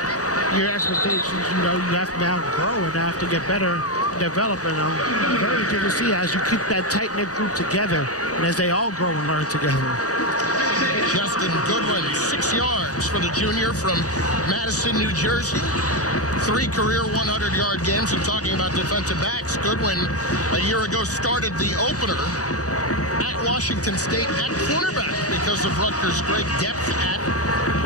Your expectations, you have to now grow and have to get better, develop. And very good to see as you keep that tight-knit group together and as they all grow and learn together. Justin Goodwin, 6 yards for the junior from Madison, New Jersey. 3 career 100-yard games. And talking about defensive backs, Goodwin a year ago started the opener at Washington State at cornerback because of Rutgers' great depth at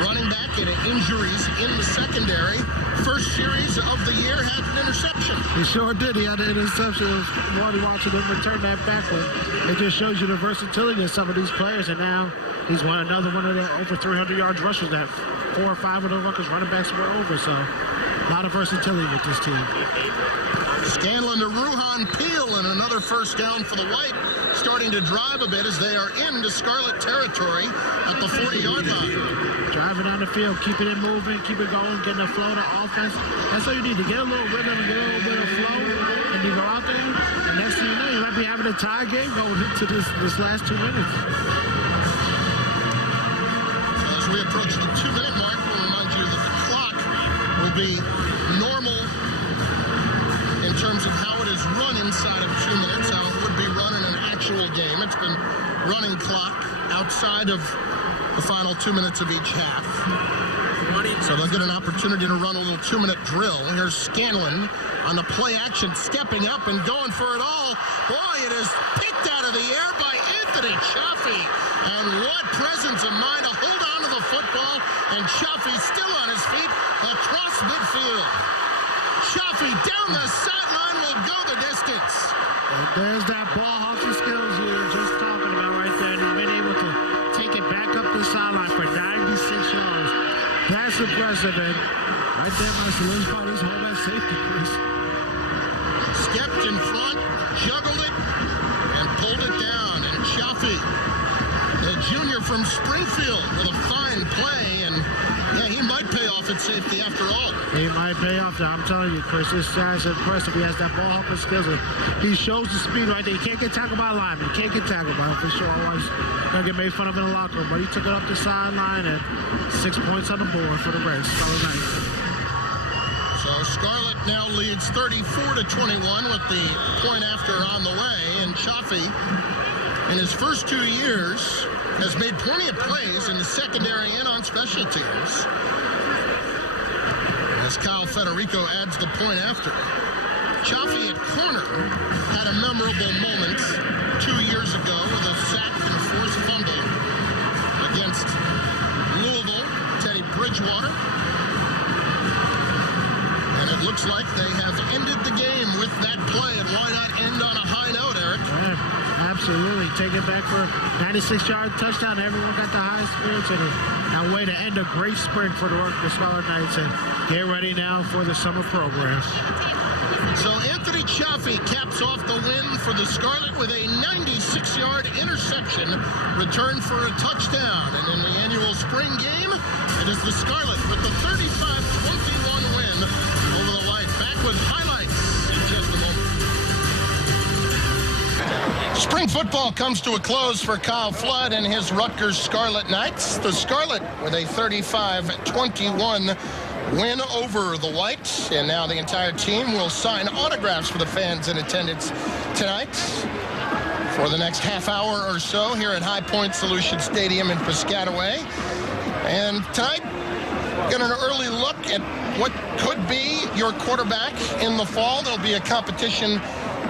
running back and injuries in the secondary. First series of the year had an interception. He sure did. He had an interception. It was fun watching him return that backward. It just shows you the versatility of some of these players. And now he's another one of the over 300 yards rushers that 4 or 5 of the Rutgers running backs were over. So a lot of versatility with this team. Scanlon to Ruhan Peel, and another first down for the White, starting to drive a bit as they are into Scarlet territory at the 40-yard line. Driving down the field, keeping it moving, keep it going, getting the flow to offense. That's all you need, to get a little rhythm and get a little bit of flow, and you go out there, and next thing you know, you might be having a tie game going into this last 2 minutes. So as we approach the 2-minute mark, we'll remind you that the clock will be normal in terms of how it is run inside of 2 minutes, how it would be run in an actual game. It's been running clock outside of the final 2 minutes of each half. So they'll get an opportunity to run a little 2-minute drill. Here's Scanlon on the play action, stepping up and going for it all. Boy, it is picked out of the air by Anthony Jaffe. And what presence of mind to hold on to the football. And Jaffe still on his feet across midfield. Jaffe down the sideline will go the distance. And there's that ball hawking skills you were just talking about right there. And he's been able to take it back up the sideline for 96 yards. That's impressive. And right there might solidify this home at safety, Chris. Stepped in front, juggled it, and pulled it down. And Jaffe, the junior from Springfield, with a fine play. And yeah, he might pay off at safety after all. He might pay off. I'm telling you, Chris, this guy's impressive. He has that ball hopping skills. He shows the speed right there. He can't get tackled by a lineman. He can't get tackled by him for sure. Otherwise, he's going to get made fun of in the locker room. But he took it up the sideline and 6 points on the board for the Reds. So nice. So Scarlett now leads 34-21 with the point after on the way. And Chaffee, in his first 2 years, has made plenty of plays in the secondary and on special teams. As Kyle Federico adds the point after. Chaffee at corner had a memorable moment 2 years ago with a sack and forced fumble against Louisville, Teddy Bridgewater. And it looks like they have ended the game with that play, and why not end on a high note, Eric? Absolutely. Take it back for a 96-yard touchdown. Everyone got the high spirits and a way to end a great sprint for the Scarlet Knights and get ready now for the summer program. So Anthony Chaffee caps off the win for the Scarlet with a 96-yard interception return for a touchdown. And in the annual spring game, it is the Scarlet with the 35-21 win over the White. Back with highlights in just a moment. Spring football comes to a close for Kyle Flood and his Rutgers Scarlet Knights. The Scarlet with a 35-21 win over the Whites, and now the entire team will sign autographs for the fans in attendance tonight for the next half hour or so here at High Point Solution Stadium in Piscataway. And tonight, get an early look at what could be your quarterback in the fall. There'll be a competition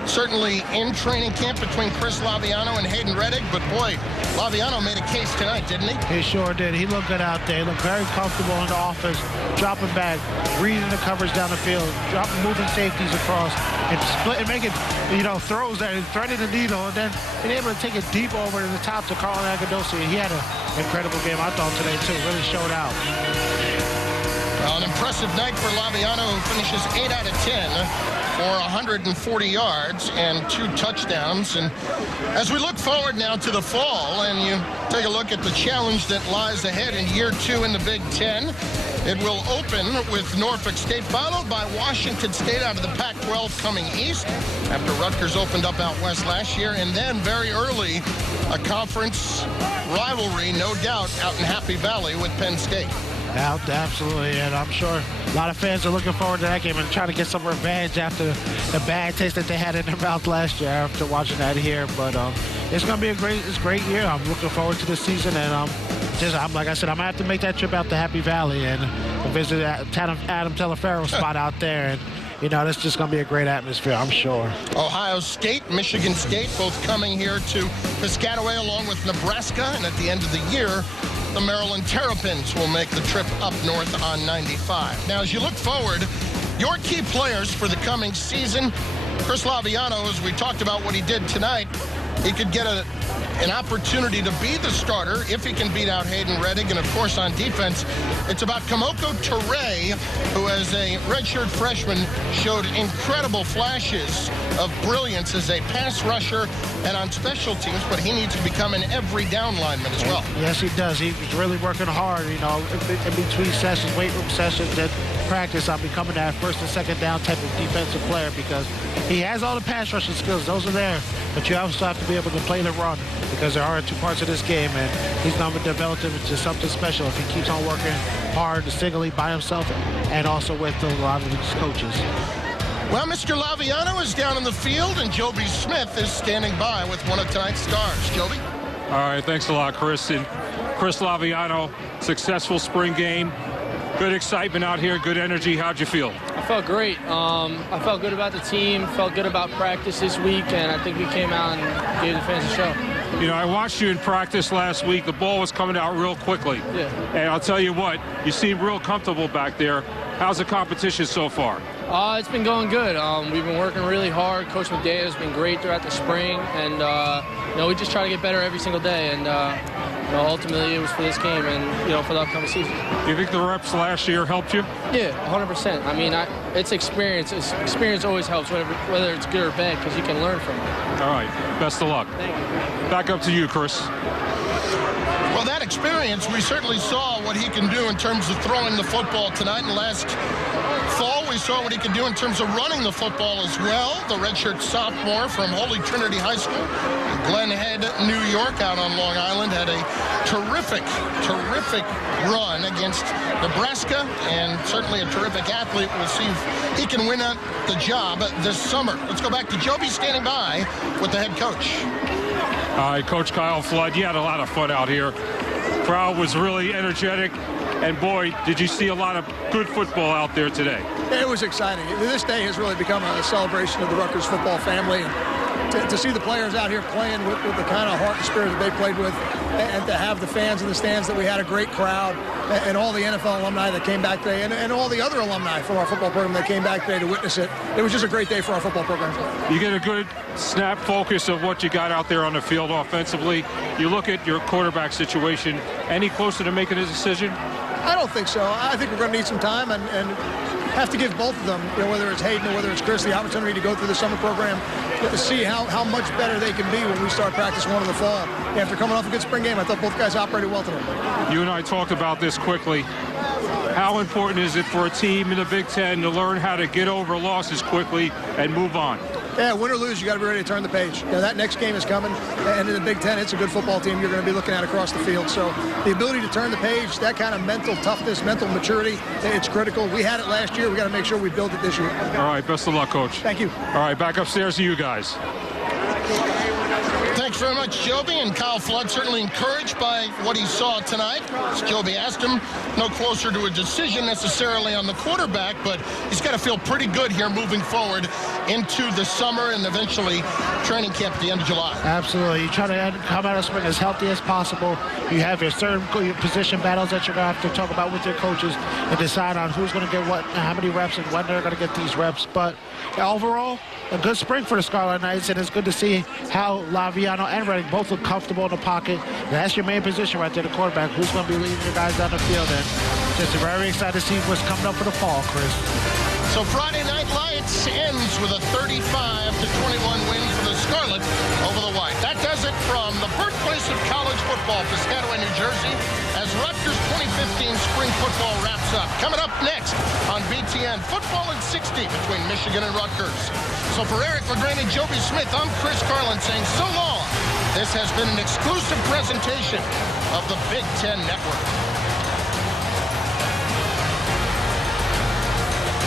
certainly in training camp between Chris Laviano and Hayden Reddick, but boy, Laviano made a case tonight, didn't he? He sure did. He looked good out there. He looked very comfortable in the offense, dropping back, reading the coverage down the field, moving safeties across, and split and making, throws that threading the needle, and then being able to take it deep over to the top to Carl Agadosi. He had an incredible game, I thought, today, too. Really showed out. Well, an impressive night for Laviano, who finishes 8 out of 10. For 140 yards and 2 touchdowns. And as we look forward now to the fall and you take a look at the challenge that lies ahead in year 2 in the Big Ten, it will open with Norfolk State, followed by Washington State out of the Pac-12 coming east after Rutgers opened up out west last year. And then very early, a conference rivalry, no doubt, out in Happy Valley with Penn State. Absolutely, and I'm sure a lot of fans are looking forward to that game and trying to get some revenge after the bad taste that they had in their mouth last year after watching that here. But it's going to be a great year. I'm looking forward to the season, and like I said, I'm going to have to make that trip out to Happy Valley and visit Adam Teleferro's spot out there. And that's just going to be a great atmosphere, I'm sure. Ohio State, Michigan State, both coming here to Piscataway along with Nebraska, and at the end of the year, the Maryland Terrapins will make the trip up north on 95. Now, as you look forward, your key players for the coming season, Chris Laviano, as we talked about what he did tonight, he could get an opportunity to be the starter if he can beat out Hayden Reddick. And, of course, on defense, it's about Kamoko Toure, who as a redshirt freshman showed incredible flashes of brilliance as a pass rusher and on special teams, but he needs to become an every down lineman as well. Yes, he does. He's really working hard, in between sessions, weight room sessions, and practice on becoming that first and second down type of defensive player, because he has all the pass rushing skills. Those are there, but you also have to be able to play the run, because there are 2 parts of this game, and he's going to develop into something special if he keeps on working hard, singly by himself, and also with a lot of these coaches. Well, Mr. Laviano is down in the field, and Joby Smith is standing by with one of tonight's stars. Joby? All right, thanks a lot, Chris. And Chris Laviano, successful spring game. Good excitement out here, good energy. How'd you feel? I felt great. I felt good about the team, felt good about practice this week, and I think we came out and gave the fans a show. I watched you in practice last week. The ball was coming out real quickly. Yeah. And I'll tell you what, you seem real comfortable back there. How's the competition so far? It's been going good. We've been working really hard. Coach McDay has been great throughout the spring, and we just try to get better every single day. And ultimately, it was for this game and for the upcoming season. Do you think the reps last year helped you? Yeah, 100%. I mean, it's experience. Experience always helps, whether it's good or bad, because you can learn from it. All right. Best of luck. Thank you. Back up to you, Chris. Well, that experience, we certainly saw what he can do in terms of throwing the football tonight. And last fall, we saw what he could do in terms of running the football as well. The redshirt sophomore from Holy Trinity High School, Glen Head, New York, out on Long Island, had a terrific run against Nebraska, and certainly a terrific athlete. We'll see if he can win the job this summer. Let's go back to Joby standing by with the head coach. All right, Coach Kyle Flood, you had a lot of fun out here. Crowd was really energetic, and boy, did you see a lot of good football out there today. It was exciting. This day has really become a celebration of the Rutgers football family. And to see the players out here playing with the kind of heart and spirit that they played with, and to have the fans in the stands, that we had a great crowd, and all the NFL alumni that came back today, and all the other alumni from our football program that came back today to witness it. It was just a great day for our football program. You get a good snap focus of what you got out there on the field offensively. You look at your quarterback situation. Any closer to making a decision? I don't think so. I think we're going to need some time and have to give both of them, whether it's Hayden or whether it's Chris, the opportunity to go through the summer program to see how much better they can be when we start practice 1 in the fall. After coming off a good spring game, I thought both guys operated well today. You and I talked about this quickly. How important is it for a team in the Big Ten to learn how to get over losses quickly and move on? Yeah, win or lose, you got to be ready to turn the page. That next game is coming, and in the Big Ten, it's a good football team you're going to be looking at across the field. So the ability to turn the page, that kind of mental toughness, mental maturity, it's critical. We had it last year. We got to make sure we build it this year. All right, best of luck, Coach. Thank you. All right, back upstairs to you guys. Thanks very much, Joby. And Kyle Flood certainly encouraged by what he saw tonight. As Joby asked him, no closer to a decision necessarily on the quarterback, but he's got to feel pretty good here moving forward into the summer and eventually training camp at the end of July. Absolutely. You try to come out of spring as healthy as possible. You have your certain position battles that you're going to have to talk about with your coaches and decide on who's going to get what, how many reps, and when they're going to get these reps. But overall, a good spring for the Scarlet Knights, and it's good to see how Laviano and Redding both look comfortable in the pocket. And that's your main position right there, the quarterback. Who's going to be leading your guys down the field? And just very excited to see what's coming up for the fall, Chris. So Friday Night Lights ends with a 35-21 win for the Scarlet over the White. That does it from the birthplace of college football, Piscataway, New Jersey, as Rutgers 2015 spring football wraps up. Coming up next on BTN, football in 60 between Michigan and Rutgers. So for Eric LeGrand and Joby Smith, I'm Chris Carlin saying so long. This has been an exclusive presentation of the Big Ten Network.